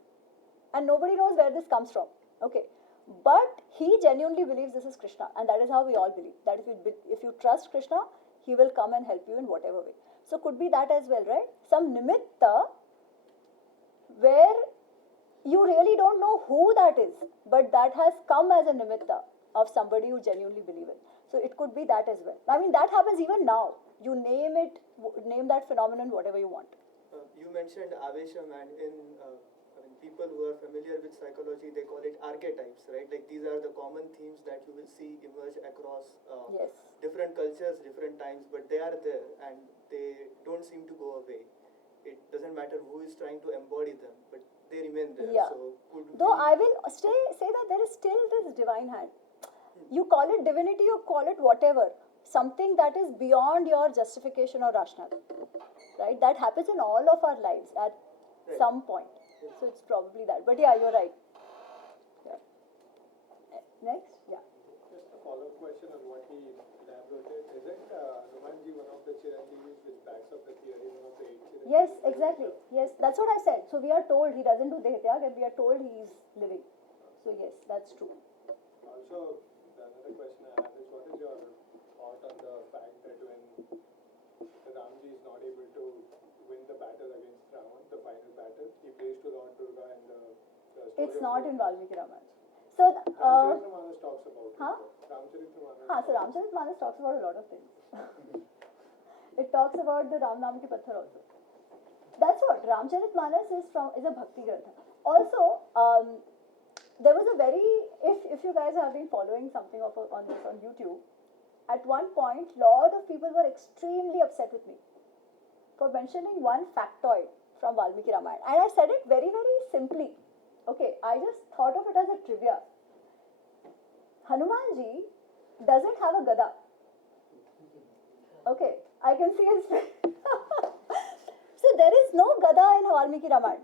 and nobody knows where this comes from. Okay. But he genuinely believes this is Krishna, and that is how we all believe. That if you trust Krishna, he will come and help you in whatever way. So could be that as well, right? Some nimitta where you really don't know who that is, but that has come as a nimitta of somebody you genuinely believe in. So it could be that as well. I mean, that happens even now. You name that phenomenon whatever you want. You mentioned Avesham, and people who are familiar with psychology, they call it archetypes, right? Like these are the common themes that you will see emerge across different cultures, different times, but they are there and they don't seem to go away. It doesn't matter who is trying to embody them, but they remain there. Yeah. So though I will say that there is still this divine hand. You call it divinity, you call it whatever. Something that is beyond your justification or rationale. Right? That happens in all of our lives at some point. So it's probably that. But yeah, you're right. Yeah. Next? Yeah. Just a follow-up question on what he elaborated. Isn't Hanumanji one of the Chiranjeevis which backs up the theory, one of the 8 Chiranjeevis? Yes, exactly. Yes, that's what I said. So we are told he doesn't do Dehatyag and we are told he is living. So yes, that's true. Also, the another question I have is, what is your thought on the fact that when Ramji is not able to win the battle against Ravan, the final battle, he prays to Lord Durga and the story It's of not Ravan. in Valmiki Ramayana. So, Ramcharitmanas talks about it. Huh? Ramcharitmanas. So Ramcharitmanas talks about a lot of things. It talks about the Ram Naam Ki Patthar also. That's what Ramcharitmanas is a Bhakti Grantha. Also, there was a very, if you guys have been following something on this on YouTube, at one point, lot of people were extremely upset with me for mentioning one factoid from Valmiki Ramayana. And I said it very, very simply. Okay, I just thought of it as a trivia. Hanumanji doesn't have a gada. Okay, I can see his face. So there is no gada in Valmiki Ramayana.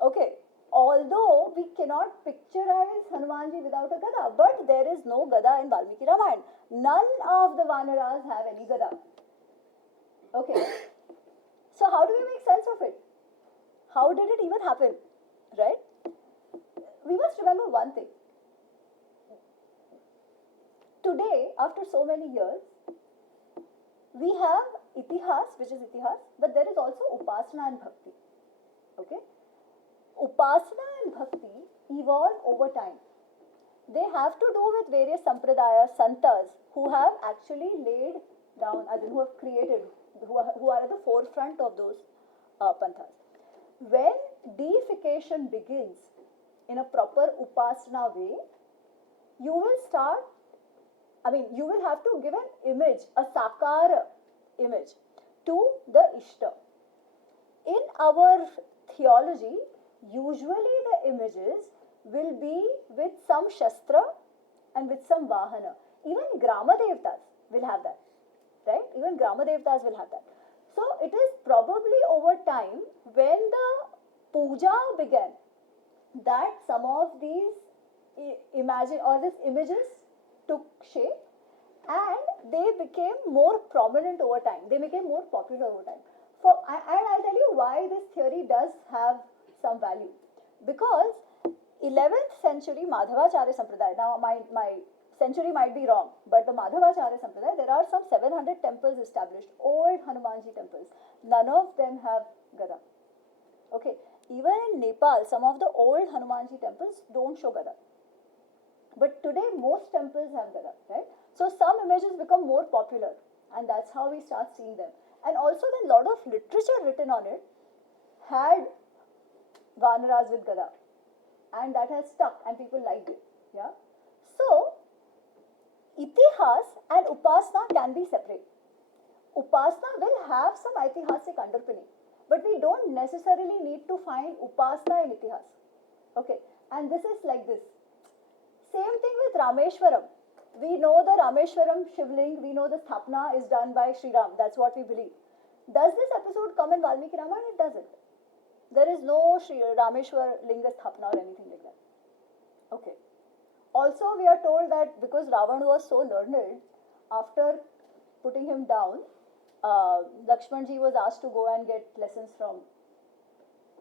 Okay, although we cannot picturize Hanumanji without a gada, but there is no gada in Valmiki Ramayana. None of the Vanaras have any gada. Okay, so how do we make sense of it? How did it even happen? Right? We must remember one thing. Today, after so many years, we have itihas, which is itihas, but there is also upasana and bhakti. Okay? Upasana and bhakti evolve over time. They have to do with various sampradayas, santas, who have actually laid down, as in who have created, who are at the forefront of those panthas. When deification begins in a proper upasana way, you will start I mean, you will have to give an image, a sakara image to the Ishta. In our theology, usually the images will be with some Shastra and with some Vahana. Even Grama Devtas will have that, right? Even Grama Devtas will have that. So it is probably over time when the puja began that some of these these images took shape and they became more prominent over time. They became more popular over time. And I'll tell you why this theory does have some value. Because 11th century Madhavacharya Sampradaya, now my century might be wrong, but the Madhavacharya Sampradaya, there are some 700 temples established, old Hanumanji temples. None of them have Gada. Okay, even in Nepal, some of the old Hanumanji temples don't show Gada. But today, most temples have Gada, right? So some images become more popular, and that's how we start seeing them. And also, then a lot of literature written on it had Vanaras with Gada, and that has stuck, and people liked it. Yeah. So, Itihas and Upasana can be separate. Upasana will have some Aitihasic underpinning, but we don't necessarily need to find Upasana in Itihas. Okay, and this is like this. Same thing with Rameshwaram. We know the Rameshwaram Shivling, we know the Sthapna is done by Sri Ram. That's what we believe. Does this episode come in Valmiki Ramayana? It doesn't. There is no Sri Rameshwar Linga Sthapna or anything like that. Okay. Also, we are told that because Ravan was so learned, after putting him down, Lakshmanji was asked to go and get lessons from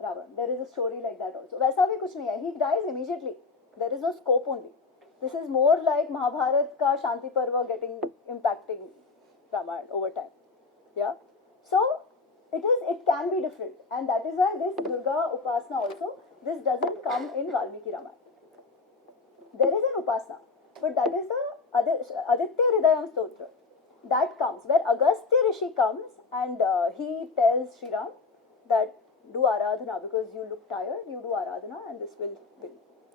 Ravan. There is a story like that also. Vaisa bhi kuch nahi hai. He dies immediately. There is no scope only. This is more like Mahabharat ka Shanti Parva impacting Ramayana over time. Yeah. So it can be different, and that is why this Durga Upasana also, this doesn't come in Valmiki Ramayana. There is an Upasana, but that is the Aditya Hridayam Stotra. That comes where Agastya Rishi comes and he tells Sri Ram that do Aradhana because you look tired, you do Aradhana and this will win.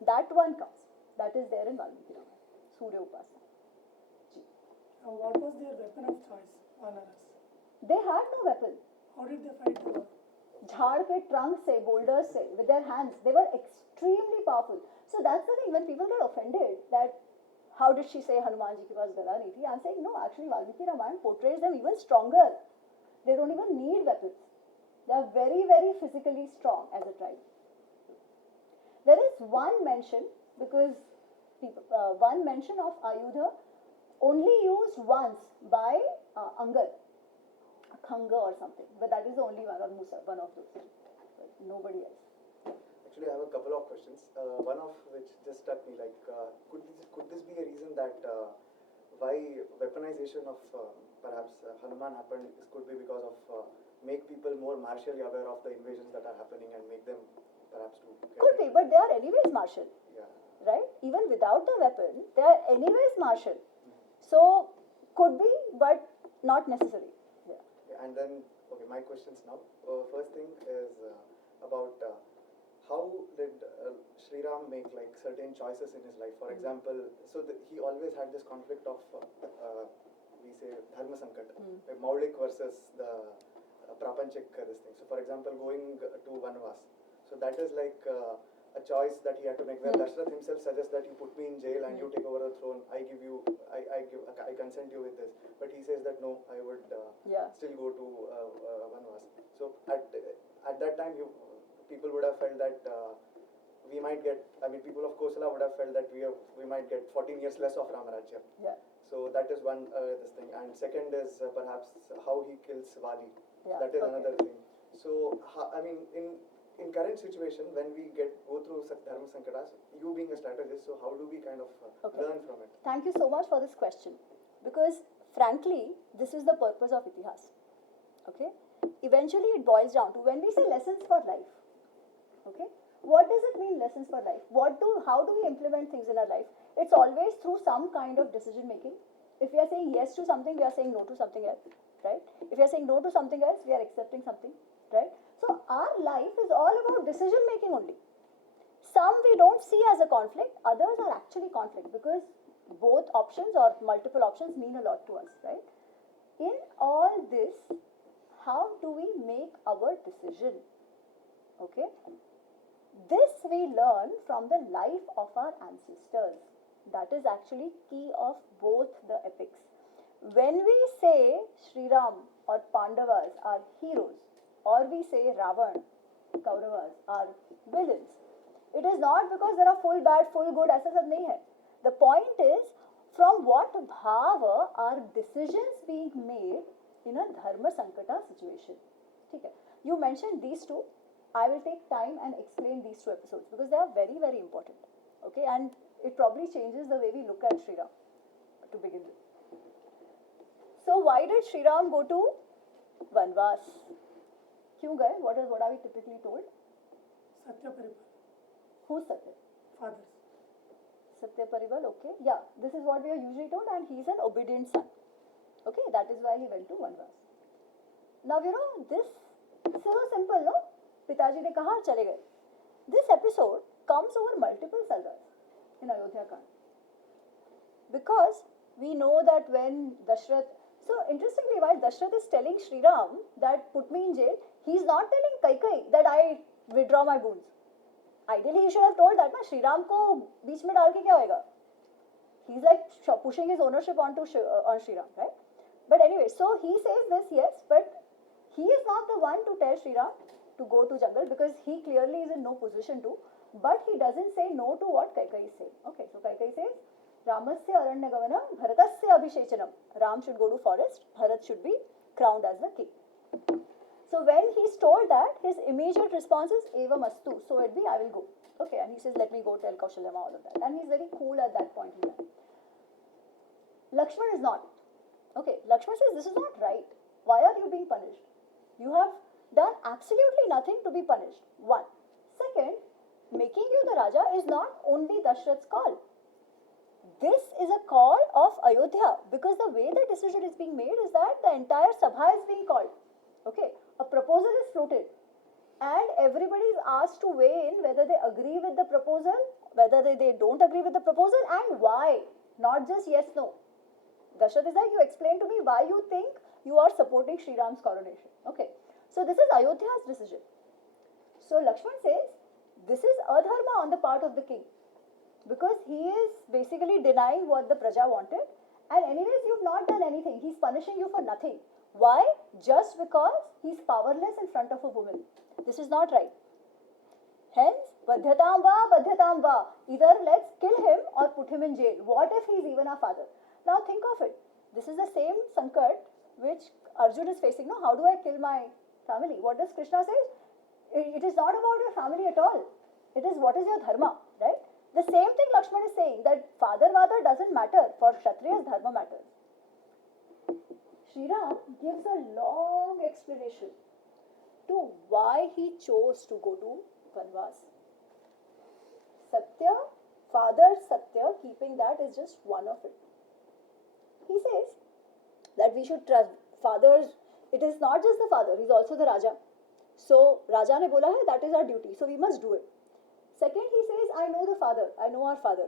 That one comes. That is there in Valmiki Ramayana. Surya Upasana. What was their weapon of choice, Vanaras? They had no weapon. How did they fight the war? Jhad ke trunk se, boulders se, with their hands. They were extremely powerful. So that's the thing, when people get offended that how did she say Hanumanji ke paas gada nahi thi? I'm saying no, actually Valmiki Ramayana portrays them even stronger. They don't even need weapons. They are very, very physically strong as a tribe. There is one mention, because one mention of Ayudha only used once by Angad, Khanga or something, but that is the only one, or Musa, one of those things. Nobody else. Actually, I have a couple of questions. One of which just struck me, like, could this be a reason that why weaponization of perhaps Hanuman happened? This could be because of make people more martially aware of the invasions that are happening and make them perhaps to. Could be, but they are anyways martial. Yeah. Right? Even without the weapon, they are anyways martial. So, could be, but not necessary. Yeah. And then, okay, my questions now. First thing is about how did Sri Ram make like certain choices in his life? For example, so he always had this conflict of, we say, Dharma Sankat, Maulik versus the Prapanchik, this thing. So, for example, going to Vanvas. So, that is like a choice that he had to make, where Dashrath himself suggests that you put me in jail and you take over the throne. I consent you with this. But he says that no, I would still go to Vanvas. So at that time, people would have felt that we might get. I mean, people of Kosala would have felt that we might get 14 years less of Ramarajya. Yeah. So that is one this thing. And second is perhaps how he kills Vali. Yeah. That is another thing. So I mean, in current situation, when we go through such Dharma Sankatas, you being a strategist, so how do we kind of learn from it? Thank you so much for this question. Because frankly, this is the purpose of Itihas. Okay? Eventually it boils down to, when we say lessons for life, okay? What does it mean, lessons for life? How do we implement things in our life? It's always through some kind of decision making. If we are saying yes to something, we are saying no to something else, right? If we are saying no to something else, we are accepting something, right? So our life is all about decision making only. Some we don't see as a conflict, others are actually conflict, because both options or multiple options mean a lot to us, right? In all this, how do we make our decision? Okay? This we learn from the life of our ancestors. That is actually key of both the epics. When we say Sri Ram or Pandavas are heroes, or we say Ravan, Kauravas are villains, it is not because there are full bad, full good, aisa sab nahi hai. The point is, from what bhava are decisions being made in a dharma sankata situation. Okay. You mentioned these two. I will take time and explain these two episodes because they are very, very important. Okay, and it probably changes the way we look at Sri Ram to begin with. So why did Sri Ram go to Vanvas? Kyun gaye? What are we typically told? Satya Paribal, Who's Satya? fathers. Satya Paribal, okay. Yeah, this is what we are usually told, and he's an obedient son. Okay, that is why he went to Vanvas. Now, you know, this is so simple, no? Pitaji ne kaha chale gaye. This episode comes over multiple sardas in Ayodhya Kand. Because we know that when Dashrath, so interestingly, while Dashrath is telling Sri Ram that put me in jail, he's not telling Kaikai that I withdraw my boons. Ideally, he should have told that, na, Sri Ram ko beech mein dal ke kya hoega? He's like pushing his ownership on Sri Ram, right? But anyway, so he says this, yes, but he is not the one to tell Sri Ram to go to jungle because he clearly is in no position to, but he doesn't say no to what Kaikai is saying. Okay, so Kaikai says, Ramasya Aranyagamana Bharatasya Abhishechanam. Ram should go to forest, Bharat should be crowned as the king. So when he's told that, his immediate response is Evam Astu, so it be I will go. Okay, and he says, let me go tell Kaushalyama all of that. And he's very cool at that point in time. Lakshman is not. Okay, Lakshman says, this is not right. Why are you being punished? You have done absolutely nothing to be punished. One. Second, making you the Raja is not only Dashrath's call. This is a call of Ayodhya because the way the decision is being made is that the entire Sabha is being called. Okay, a proposal is floated and everybody is asked to weigh in whether they agree with the proposal, whether they don't agree with the proposal and why. Not just yes, no. Dashrath is like, you explain to me why you think you are supporting Sri Ram's coronation. Okay, so this is Ayodhya's decision. So Lakshman says, this is adharma on the part of the king because he is basically denying what the Praja wanted and anyways you've not done anything. He's punishing you for nothing. Why? Just because he's powerless in front of a woman. This is not right. Hence, badhyatam va. Either let's kill him or put him in jail. What if he's even our father? Now think of it. This is the same sankat which Arjun is facing. No, how do I kill my family? What does Krishna say? It is not about your family at all. It is what is your dharma, right? The same thing Lakshman is saying, that father-mother doesn't matter. For Kshatriyas, dharma matters. Sri Ram gives a long explanation to why he chose to go to Vanvas. Satya, father Satya, keeping that is just one of it. He says that we should trust fathers. It is not just the father, he is also the Raja. So, Raja ne bola hai, that is our duty. So, we must do it. Second, he says, I know the father, I know our father.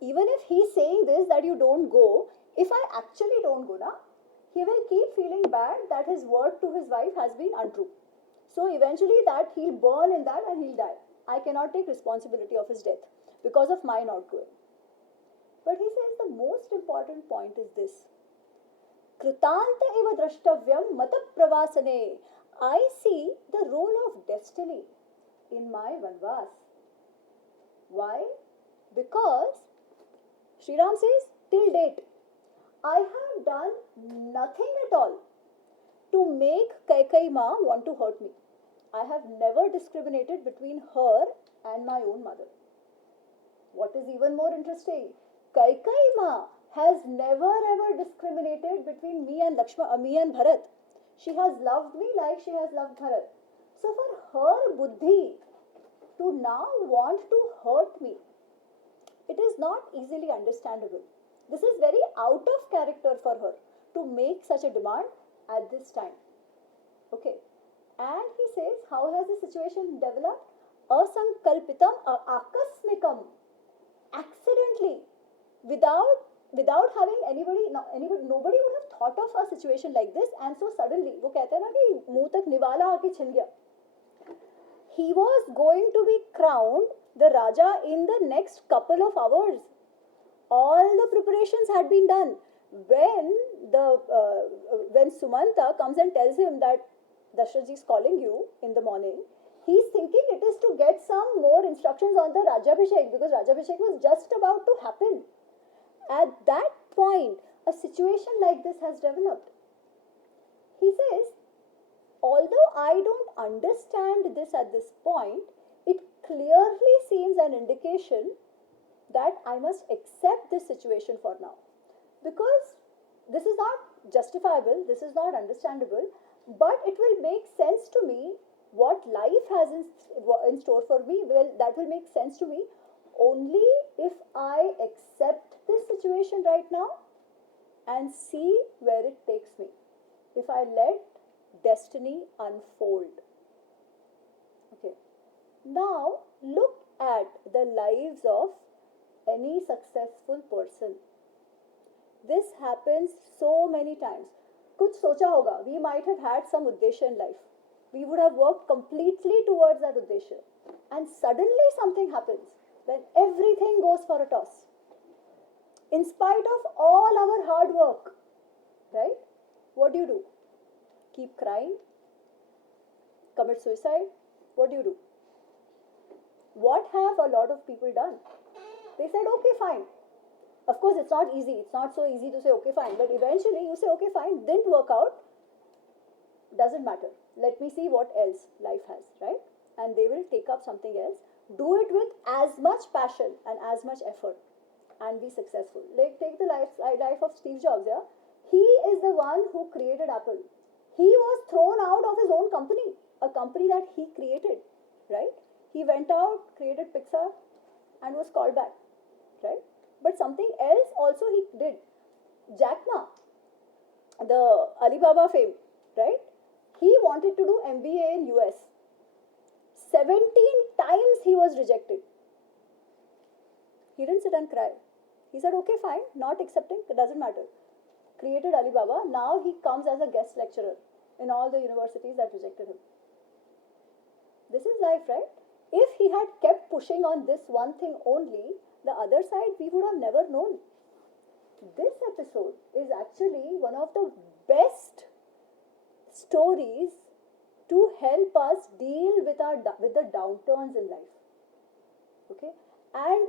Even if he's saying this, that you don't go, if I actually don't go, na, he will keep feeling bad that his word to his wife has been untrue. So, eventually that he'll burn in that and he'll die. I cannot take responsibility of his death because of my not going. But he says the most important point is this. Kritanta eva drashtavyam mata pravasane. I see the role of destiny in my Vanvas. Why? Because Sri Ram says, till date, I have done nothing at all to make Kaikai Ma want to hurt me. I have never discriminated between her and my own mother. What is even more interesting, Kaikai Ma has never ever discriminated between me and Bharat. She has loved me like she has loved Bharat. So for her buddhi to now want to hurt me, it is not easily understandable. This is very out of character for her to make such a demand at this time. Okay. And he says, how has the situation developed? Asankalpitam akasmikam. Accidentally, without without having nobody would have thought of a situation like this, and so suddenly वो कहते हैं ना कि मुंह तक निवाला आके छिन गया. He was going to be crowned the Raja in the next couple of hours. All the preparations had been done. When Sumanta comes and tells him that Dashrath is calling you in the morning, he's thinking it is to get some more instructions on the Rajabhishek, because Rajabhishek was just about to happen. At that point, a situation like this has developed. He says, although I don't understand this at this point, it clearly seems an indication that I must accept this situation for now. Because this is not justifiable, this is not understandable, but it will make sense to me what life has in store for me. Well, that will make sense to me only if I accept this situation right now and see where it takes me. If I let destiny unfold. Okay. Now look at the lives of any successful person. This happens so many times. कुछ सोचा होगा, we might have had some uddesha in life. We would have worked completely towards that uddesha. And suddenly something happens when everything goes for a toss. In spite of all our hard work, right? What do? Keep crying? Commit suicide? What do? What have a lot of people done? They said, okay, fine. Of course, it's not easy. It's not so easy to say, okay, fine. But eventually you say, okay, fine, didn't work out. Doesn't matter. Let me see what else life has, right? And they will take up something else. Do it with as much passion and as much effort and be successful. Like, take the life of Steve Jobs, yeah? He is the one who created Apple. He was thrown out of his own company, a company that he created, right? He went out, created Pixar, and was called back, right? But something else also he did. Jack Ma, the Alibaba fame, right? He wanted to do MBA in US. 17 times he was rejected. He didn't sit and cry. He said, okay, fine, not accepting, it doesn't matter. Created Alibaba. Now he comes as a guest lecturer in all the universities that rejected him. This is life, right? If he had kept pushing on this one thing only, the other side we would have never known. This episode is actually one of the best stories to help us deal with the downturns in life. Okay? And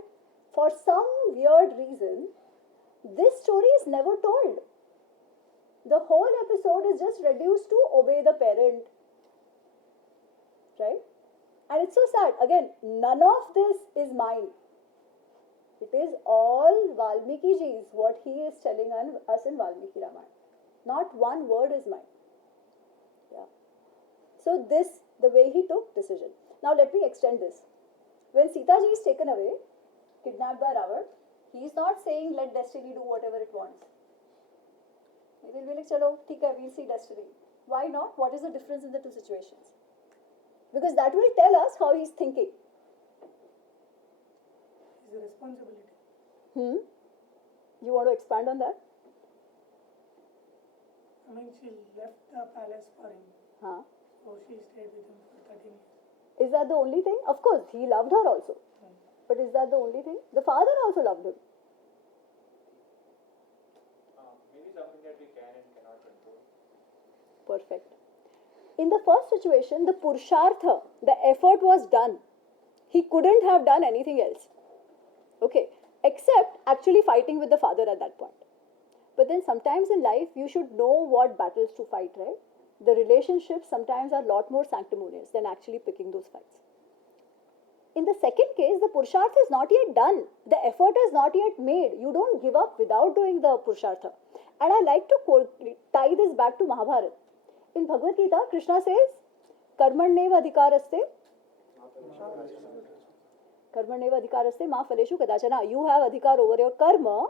for some weird reason, this story is never told. The whole episode is just reduced to obey the parent. Right? And it's so sad. Again, none of this is mine. It is all Valmiki ji's, what he is telling us in Valmiki Ramayana. Not one word is mine. Yeah. So this, the way he took decision. Now let me extend this. When Sita ji is taken away, kidnapped by Ravan, he is not saying let destiny do whatever it wants. He will be like, chalo, theek hai, we'll see destiny. Why not? What is the difference in the two situations? Because that will tell us how he's thinking. It's a responsibility. You want to expand on that? I mean, she left the palace for him. Huh? So she stayed with him for 13 years. Is that the only thing? Of course, he loved her also. But is that the only thing? The father also loved him. Maybe something that we can and cannot control. Perfect. In the first situation, the Purushartha, the effort was done. He couldn't have done anything else. Okay. Except actually fighting with the father at that point. But then sometimes in life, you should know what battles to fight, right? The relationships sometimes are a lot more sanctimonious than actually picking those fights. In the second case, the Purushartha is not yet done. The effort is not yet made. You don't give up without doing the Purushartha. And I like to tie this back to Mahabharata. In Bhagavad Gita, Krishna says, Karmaneva adhikaraste. Karmaneva adhikaraste ma phaleshu kadachana. You have adhikar over your karma,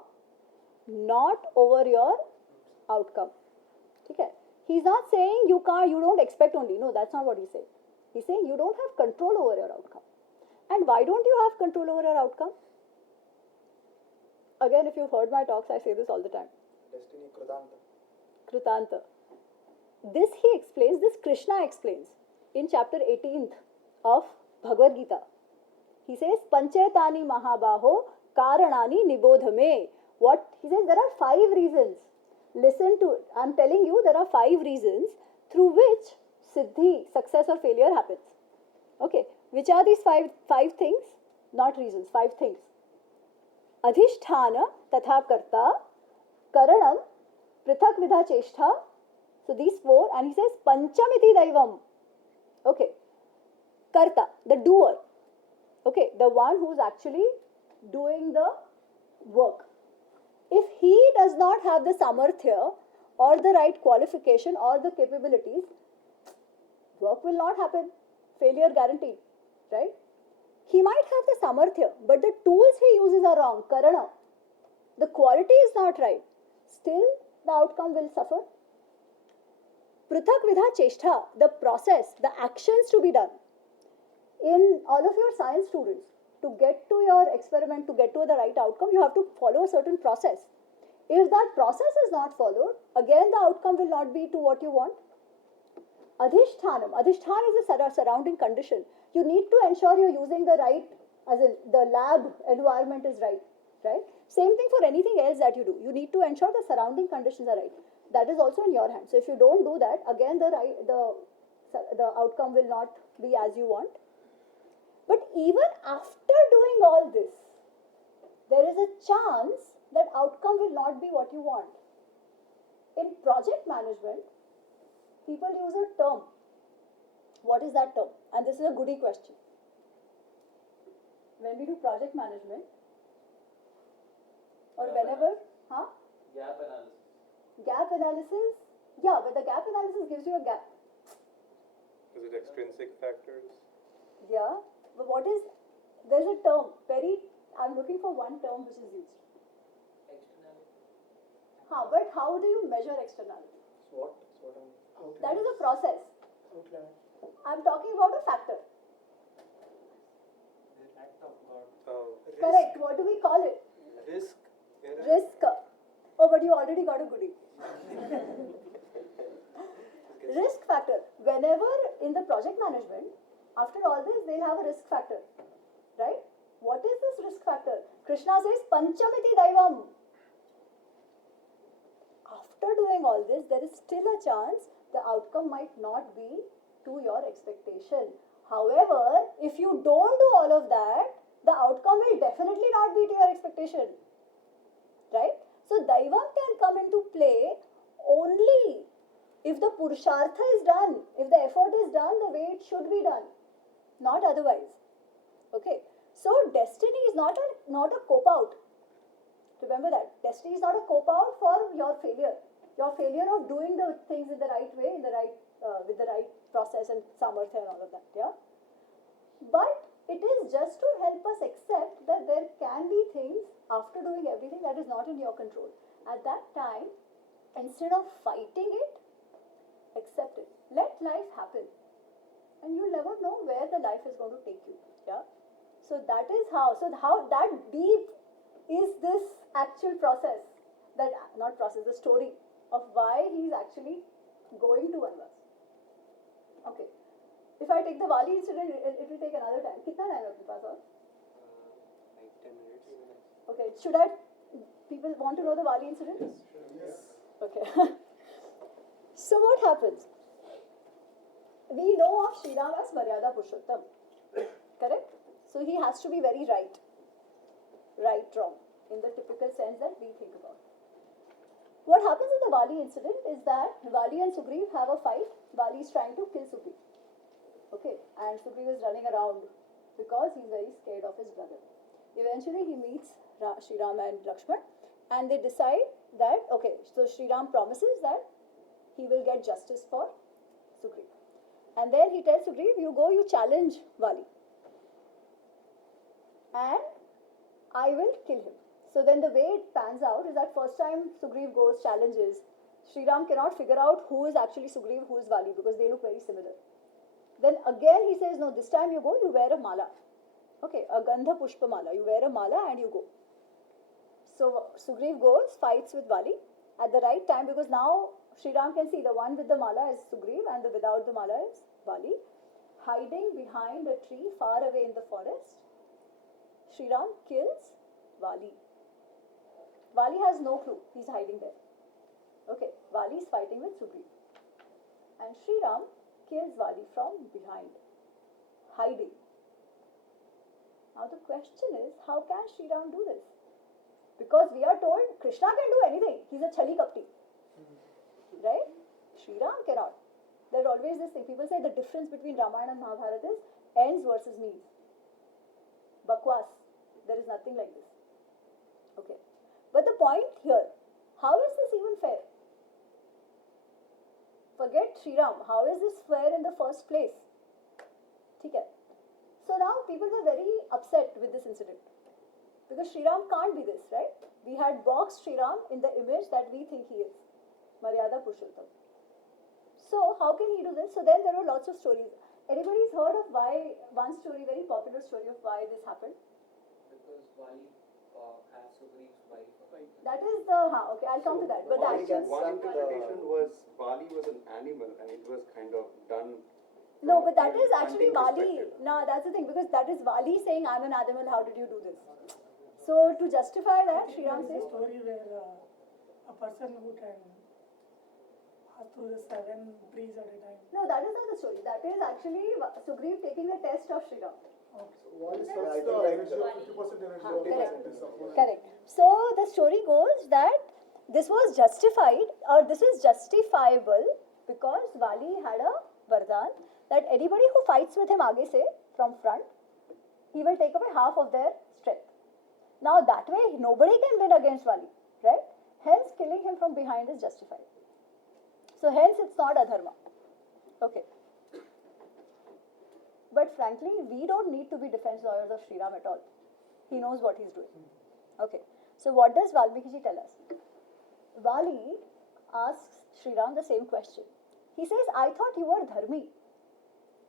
not over your outcome. Okay? He's not saying you don't expect only. No, that's not what he's saying. He's saying you don't have control over your outcome. And why don't you have control over your outcome? again, if you've heard my talks, I say this all the time. Destiny Krudanta. Krutanta. This he explains, this Krishna explains in chapter 18th of Bhagavad Gita. He says, Panchetani Mahabaho Karanani Nibodhame. What? He says there are 5 reasons. Listen to it. I'm telling you there are 5 reasons through which Siddhi, success or failure happens. Okay. Which are these five things? Not reasons, 5 things. Adhishthana tatha karta, karanam, prithak vidha cheshtha. So these 4, and he says panchamiti daivam. Okay. Karta, the doer. Okay, the one who's actually doing the work. If he does not have the samarthya or the right qualification or the capabilities, work will not happen. Failure guaranteed. Right? He might have the samarthya, but the tools he uses are wrong. Karana. The quality is not right. Still, the outcome will suffer. Prithak vidha cheshtha, the process, the actions to be done. In all of your science students, to get to your experiment, to get to the right outcome, you have to follow a certain process. If that process is not followed, again the outcome will not be to what you want. Adhishthanam. Adhishthan is a surrounding condition. You need to ensure you're using the right, as in the lab environment is right. Right? Same thing for anything else that you do. You need to ensure the surrounding conditions are right. That is also in your hands. So if you don't do that, again the outcome will not be as you want. But even after doing all this, there is a chance that outcome will not be what you want. In project management, people use a term. What is that term? And this is a goody question. When we do project management, or whenever, Gap analysis. Gap analysis, yeah, but the gap analysis gives you a gap. Is it extrinsic factors? Yeah, but what is, there's a term, I'm looking for one term which is used. Externality. But how do you measure externality? SWOT. That is a process. Outline. I'm talking about a factor. The act of God. Correct. What do we call it? Risk. Error. Risk. Oh, but you already got a goodie. Risk factor. Whenever in the project management, after all this, they'll have a risk factor. Right? What is this risk factor? Krishna says, Panchamiti Daivam. After doing all this, there is still a chance the outcome might not be to your expectation. However, if you don't do all of that, the outcome will definitely not be to your expectation. Right? So, Daivam can come into play only if the Purushartha is done, if the effort is done the way it should be done, not otherwise. Okay? So, destiny is not a cop-out. Remember that. Destiny is not a cop-out for your failure. Your failure of doing the things in the right way, in the right, with the right process and samarthya and all of that. Yeah? But it is just to help us accept that there can be things after doing everything that is not in your control. At that time, instead of fighting it, accept it. Let life happen. And you'll never know where the life is going to take you. Yeah? So that is how. So how that deep is this actual process, that not process, the story of why he is actually going to Vanvas. Okay. If I take the Vali incident, it will take another time. Kitna time apne paas aur? Like 10 minutes. Okay. People want to know the Vali incident? Yes. Okay. So what happens? We know of Sri Ram as Maryada Purushottam. Correct? So he has to be very right. Right, wrong. In the typical sense that we think about. What happens in the Vali incident is that Vali and Sugriv have a fight. Vali is trying to kill Sugriv. Okay. And Sugriv is running around because he's very scared of his brother. Eventually he meets Sri Ram and Lakshman and they decide that, okay, so Sri Ram promises that he will get justice for Sugriv. And then he tells Sugriv, you go, you challenge Vali. And I will kill him. So then the way it pans out is that first time Sugriv goes, challenges, Sri Ram cannot figure out who is actually Sugriv, who is Vali, because they look very similar. Then again he says, no, this time you go, you wear a mala. Okay, a Gandha Pushpa mala. You wear a mala and you go. So Sugriv goes, fights with Vali at the right time, because now Sri Ram can see the one with the mala is Sugriv and the without the mala is Vali. Hiding behind a tree far away in the forest, Sri Ram kills Vali. Vali has no clue, he's hiding there. Okay, Vali is fighting with Sugriv. And Sri Ram kills Vali from behind, hiding. Now the question is, how can Sri Ram do this? Because we are told Krishna can do anything. He's a chali kapti. Right? Sri Ram cannot. There's always this thing. People say the difference between Ramayana and Mahabharata is ends versus means. Bakwas. There is nothing like this. Okay. But the point here, how is this even fair? Forget Sri Ram. How is this fair in the first place? Okay. So now people were very upset with this incident. Because Sri Ram can't be this, right? We had boxed Sri Ram in the image that we think he is. Maryada Purushottam. So how can he do this? So then there were lots of stories. Anybody's heard of why, one story, very popular story of why this happened? Because Vali has Sugriv's wife. That is the, okay, I'll come to that. But the actual... One interpretation was Bali was an animal and it was kind of done. No, but that is actually Vali. No, that's the thing, because that is Vali saying, I'm an animal, how did you do this? So to justify that, Sri Ram says... There is a story where a person who can pass through the 7 trees at a time. No, that is not the story. That is actually Sugriv taking the test of Sri Ram. Correct. So the story goes that this was justified, or this is justifiable, because Vali had a vardhan that anybody who fights with him aage se, from front, he will take away half of their strength. Now that way nobody can win against Vali, right? Hence killing him from behind is justified. So hence it's not adharma. Okay. But frankly, we don't need to be defense lawyers of Sri Ram at all. He knows what he's doing. Okay. So what does Valmiki ji tell us? Vali asks Sri Ram the same question. He says, I thought you were dharmi.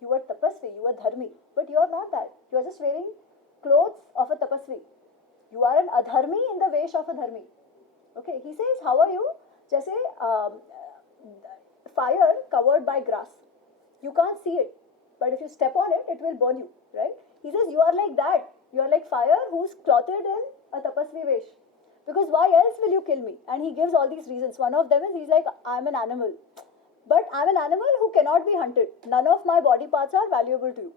You were tapasvi, you were dharmi. But you are not that. You are just wearing clothes of a tapasvi. You are an adharmi in the vesh of a dharmi. Okay. He says, how are you? Jaise fire covered by grass. You can't see it. But if you step on it, it will burn you, right? He says, you are like that. You are like fire who's clothed in a tapasvi vesh. Because why else will you kill me? And he gives all these reasons. One of them is, he's like, I'm an animal. But I'm an animal who cannot be hunted. None of my body parts are valuable to you.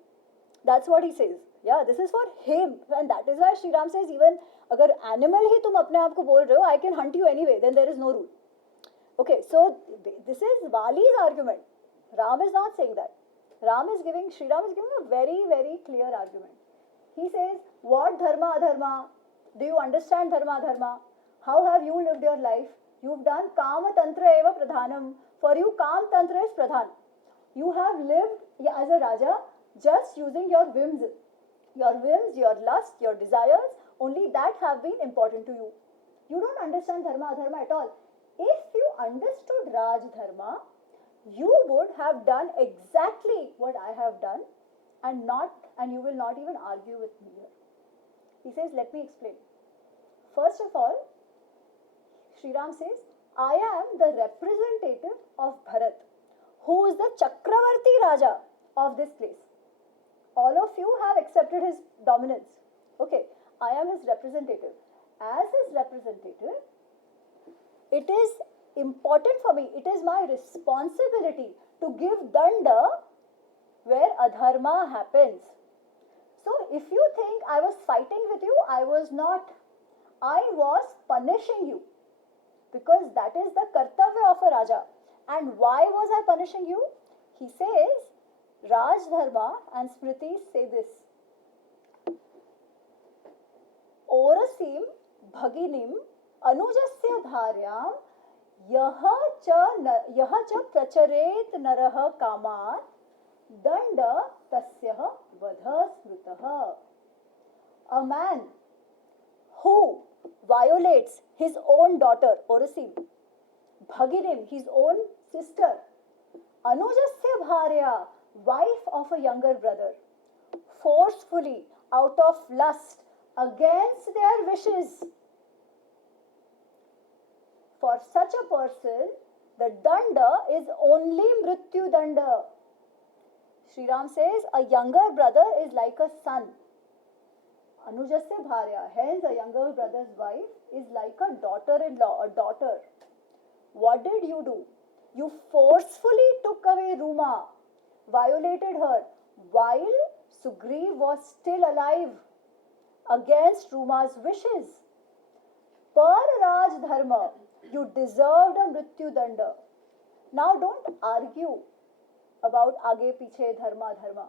That's what he says. Yeah, this is for him. And that is why Sri Ram says, even agar animal hi tum apne aap ko bol rahe ho, I can hunt you anyway. Then there is no rule. Okay, so this is Vali's argument. Ram is not saying that. Sri Ram is giving a very, very clear argument. He says, what dharma, adharma? Do you understand dharma, adharma? How have you lived your life? You've done kama tantra eva pradhanam. For you, kam tantra is pradhan. You have lived as a raja just using your whims, your lust, your desires. Only that have been important to you. You don't understand dharma, adharma at all. If you understood Raj Dharma, you would have done exactly what I have done, and you will not even argue with me here. He says, let me explain. First of all, Sri Ram says, I am the representative of Bharat, who is the Chakravarti Raja of this place. All of you have accepted his dominance. Okay, I am his representative. As his representative, it is important for me, it is my responsibility to give danda where adharma happens. So if you think I was fighting with you, I was not. I was punishing you, because that is the kartavya of a raja. And why was I punishing you? He says, Raj Dharma and Smriti say this. Orasim bhaginim anujasya dharyam यह च प्रचरेत नरः कामात् दंड तस्यः वधः स्मृतः. A man who violates his own daughter, Orasim, Bhaginim, his own sister, Anujasya Bharya, wife of a younger brother, forcefully, out of lust, against their wishes, for such a person, the danda is only mrityu danda. Sri Ram says a younger brother is like a son. Anujasya bharya, hence a younger brother's wife is like a daughter-in-law, a daughter. What did you do? You forcefully took away Ruma, violated her, while Sugriv was still alive, against Ruma's wishes. Per Raj Dharma, you deserved a Mrityu Danda. Now don't argue about Age Piche Dharma Dharma.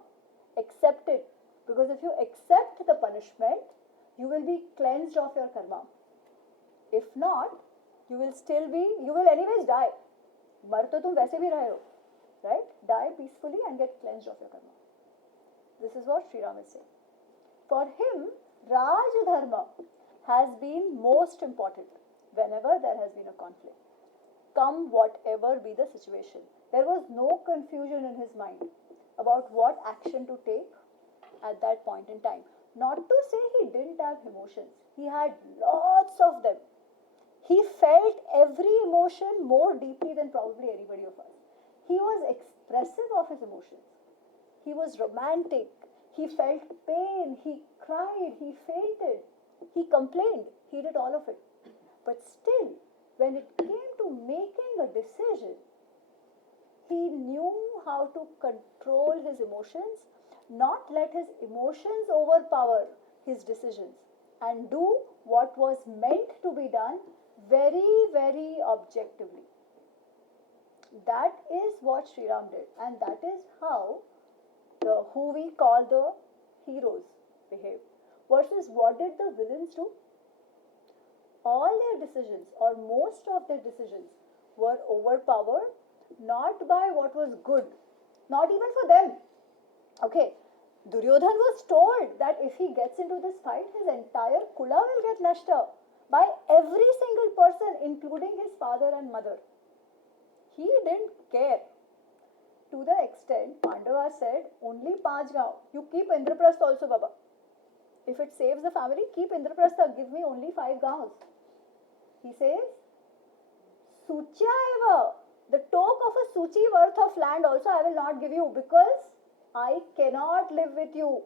Accept it. Because if you accept the punishment, you will be cleansed of your karma. If not, you will anyways die. Mar to tum वैसे भी रहे हो, right? Die peacefully and get cleansed of your karma. This is what Sri Ram is saying. For him, Raj Dharma has been most important whenever there has been a conflict. Come whatever be the situation. There was no confusion in his mind about what action to take at that point in time. Not to say he didn't have emotions. He had lots of them. He felt every emotion more deeply than probably anybody of us. He was expressive of his emotions. He was romantic. He felt pain. He cried. He fainted. He complained. He did all of it. But still, when it came to making a decision, he knew how to control his emotions, not let his emotions overpower his decisions, and do what was meant to be done very, very objectively. That is what Sri Ram did, and that is how who we call the heroes behaved. Versus what did the villains do? All their decisions, or most of their decisions, were overpowered not by what was good, not even for them. Okay, Duryodhan was told that if he gets into this fight, his entire kula will get nashta by every single person, including his father and mother. He didn't care. To the extent, Pandava said, only 5 gaon. You keep Indraprastha also, Baba. If it saves the family, keep Indraprastha. Give me only 5 gaons. He says, Suchya eva. The talk of a suchi worth of land also I will not give you, because I cannot live with you.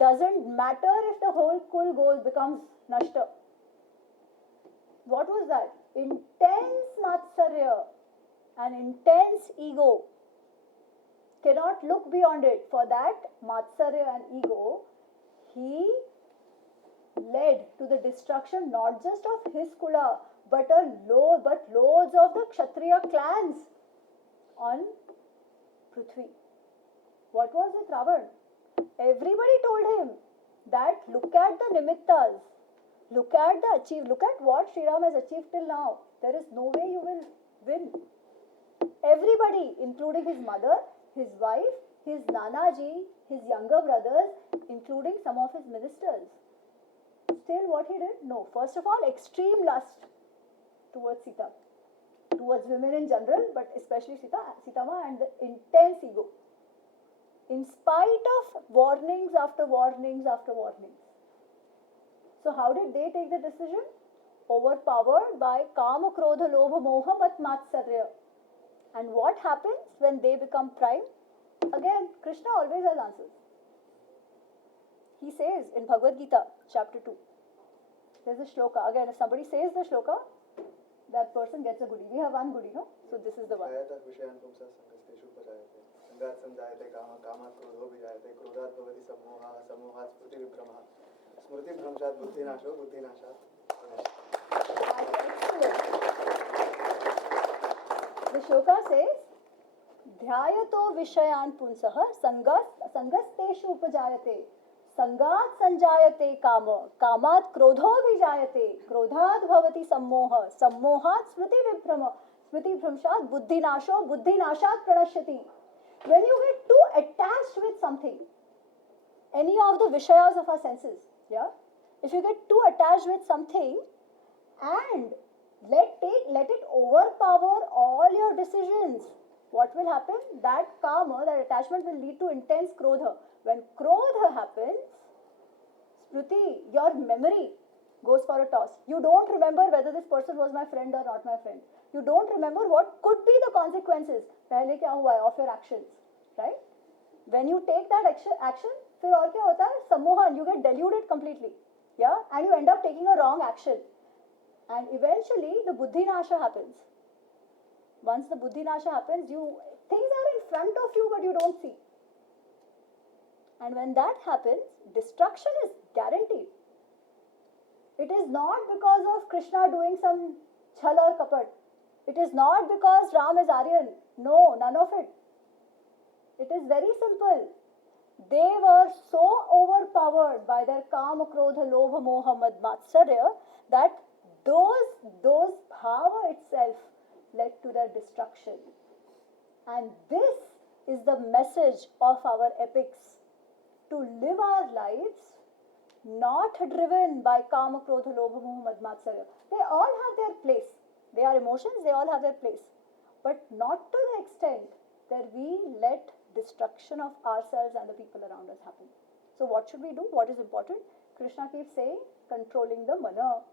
Doesn't matter if the whole kul becomes nashta. What was that? Intense matsarya, an intense ego. Cannot look beyond it. For that matsarya and ego, he led to the destruction not just of his kula, but loads of the Kshatriya clans on Prithvi. What was with Ravan? Everybody told him that look at the nimittas, look at what Sri Ram has achieved till now. There is no way you will win. Everybody, including his mother, his wife, his Nanaji, his younger brothers, including some of his ministers. Still what he did? No. First of all, extreme lust towards Sita, towards women in general, but especially Sitama, and the intense ego. In spite of warnings after warnings after warnings. So how did they take the decision? Overpowered by Kama, Krodha, Lobha, Moha, Mat, Matsarya. And what happens when they become prime? Again, Krishna always has answers. He says in Bhagavad Gita, chapter 2, there's a shloka. Again, if somebody says the shloka, that person gets a goodie. We have one goodie, no? So this is the one. The shloka says, Dhyayato Vishayan Punsaha Sangasteshu Upajayate Sangat Sanjayate Kama Kamat Krodho Vijayate Krodhat Bhavati Sammoha Sammohat Smriti Vibhrama Smriti Bhramshat Buddhi Nasho Buddhi Nashat Pranashyati. When you get too attached with something, any of the Vishayas of our senses, yeah? If you get too attached with something and let it overpower all your decisions, what will happen? That karma, that attachment will lead to intense krodha. When krodha happens, Smriti, your memory, goes for a toss. You don't remember whether this person was my friend or not my friend. You don't remember what could be the consequences पहले क्या हुआ है of your actions, right? When you take that action, फिर और क्या होता है? सम्मोहन, you get deluded completely, yeah, and you end up taking a wrong action, and eventually the buddhi nasha happens. Once the buddhi nasha happens, things are in front of you but you don't see. And when that happens, destruction is guaranteed. It is not because of Krishna doing some chhal or kapat. It is not because Ram is Aryan. No, none of it. It is very simple. They were so overpowered by their kama, krodha, lobha, moha, mad, matsarya that those bhava itself led to their destruction. And this is the message of our epics. To live our lives not driven by kama, krodha, lobha, moha, mad, matsarya. They all have their place. They are emotions, they all have their place. But not to the extent that we let destruction of ourselves and the people around us happen. So what should we do? What is important? Krishna keeps saying, controlling the mana.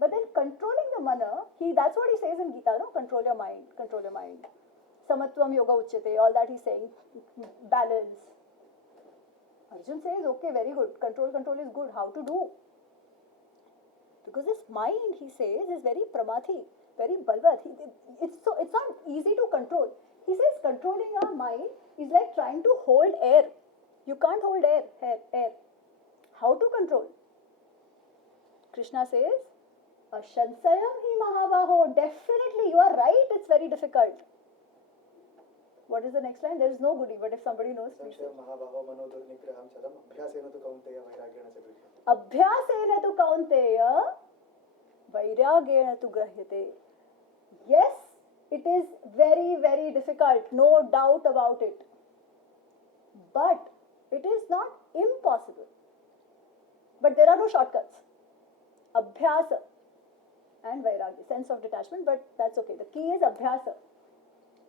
But then controlling the mana, that's what he says in Gita, no? Control your mind, control your mind. Samatvam yoga uchyate, all that he's saying, balance. Arjun says, okay, very good, control is good. How to do? Because this mind, he says, is very pramathi, very balvat. It's not easy to control. He says controlling our mind is like trying to hold air. You can't hold air. How to control? Krishna says, Ashansayam hi mahabaho. Definitely, you are right, it's very difficult. What is the next line? There is no goodie, but if somebody knows, please say. Abhyasena tu kaunteya vairagyena tu grahyate. Yes, it is very, very difficult, no doubt about it. But it is not impossible. But there are no shortcuts. Abhyasa and vairagya, sense of detachment, but that's okay. The key is abhyasa.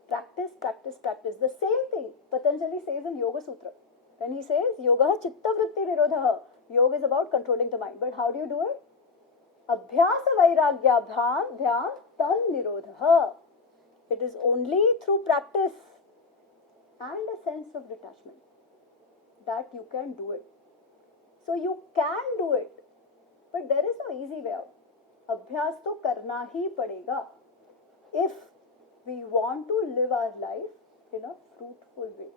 Practice, practice, practice. The same thing Patanjali says in Yoga Sutra. When he says, Yoga chitta vritti nirodha. Yoga is about controlling the mind. But how do you do it? Abhyasa vairagya dhyan tan nirodha. It is only through practice and a sense of detachment that you can do it. So you can do it. But there is no easy way out. Abhyas to karna hi padega if we want to live our life in a fruitful way,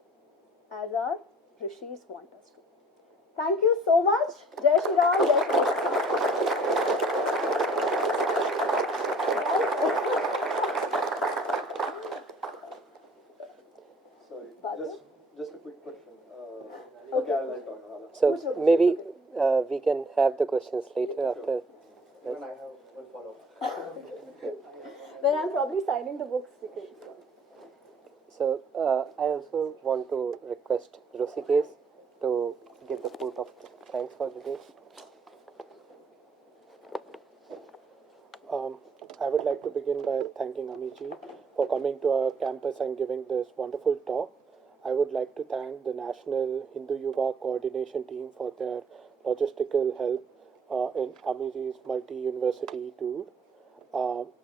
as our rishis want us to. Thank you so much. Jai Shri Ram. Jai Shri Sorry, just a quick question. Okay. I'll talk about that. So maybe we can have the questions later after. Even I have one follow-up. Then I'm probably signing the books because. So I also want to request Rosikesh to give the vote of thanks for the day. I would like to begin by thanking Amiji for coming to our campus and giving this wonderful talk. I would like to thank the National Hindu Yuva Coordination Team for their logistical help in Amiji's multi-university tour.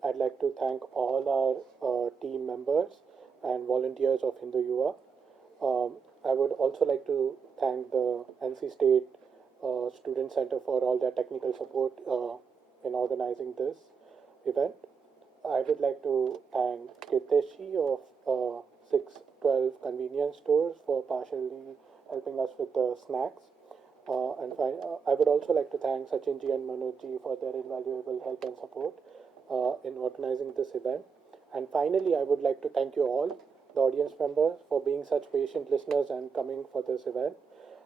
I'd like to thank all our team members and volunteers of Hindu Yuva. I would also like to thank the NC State Student Center for all their technical support in organizing this event. I would like to thank Kiteshi of 612 Convenience Stores for partially helping us with the snacks. I would also like to thank Sachinji and Manojji for their invaluable help and support in organizing this event. And finally, I would like to thank you all, the audience members, for being such patient listeners and coming for this event.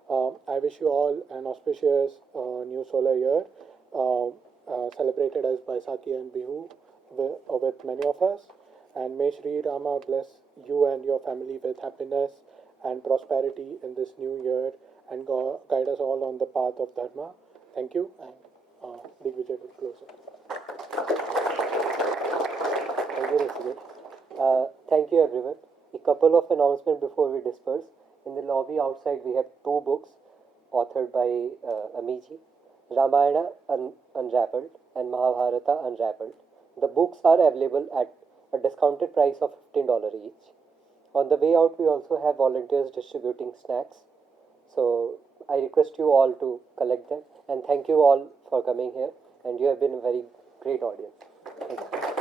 I wish you all an auspicious new solar year, celebrated as Baisakhi and Bihu with many of us. And may Sri Rama bless you and your family with happiness and prosperity in this new year and guide us all on the path of Dharma. Thank you, and Digvijay will close it. Thank you, Rosikesh. Thank you, everyone. A couple of announcements before we disperse. In the lobby outside, we have 2 books authored by Amiji. Ramayana Unraveled and Mahabharata Unraveled. The books are available at a discounted price of $15 each. On the way out, we also have volunteers distributing snacks. So I request you all to collect them, and thank you all for coming here, and you have been a very great audience. Thank you.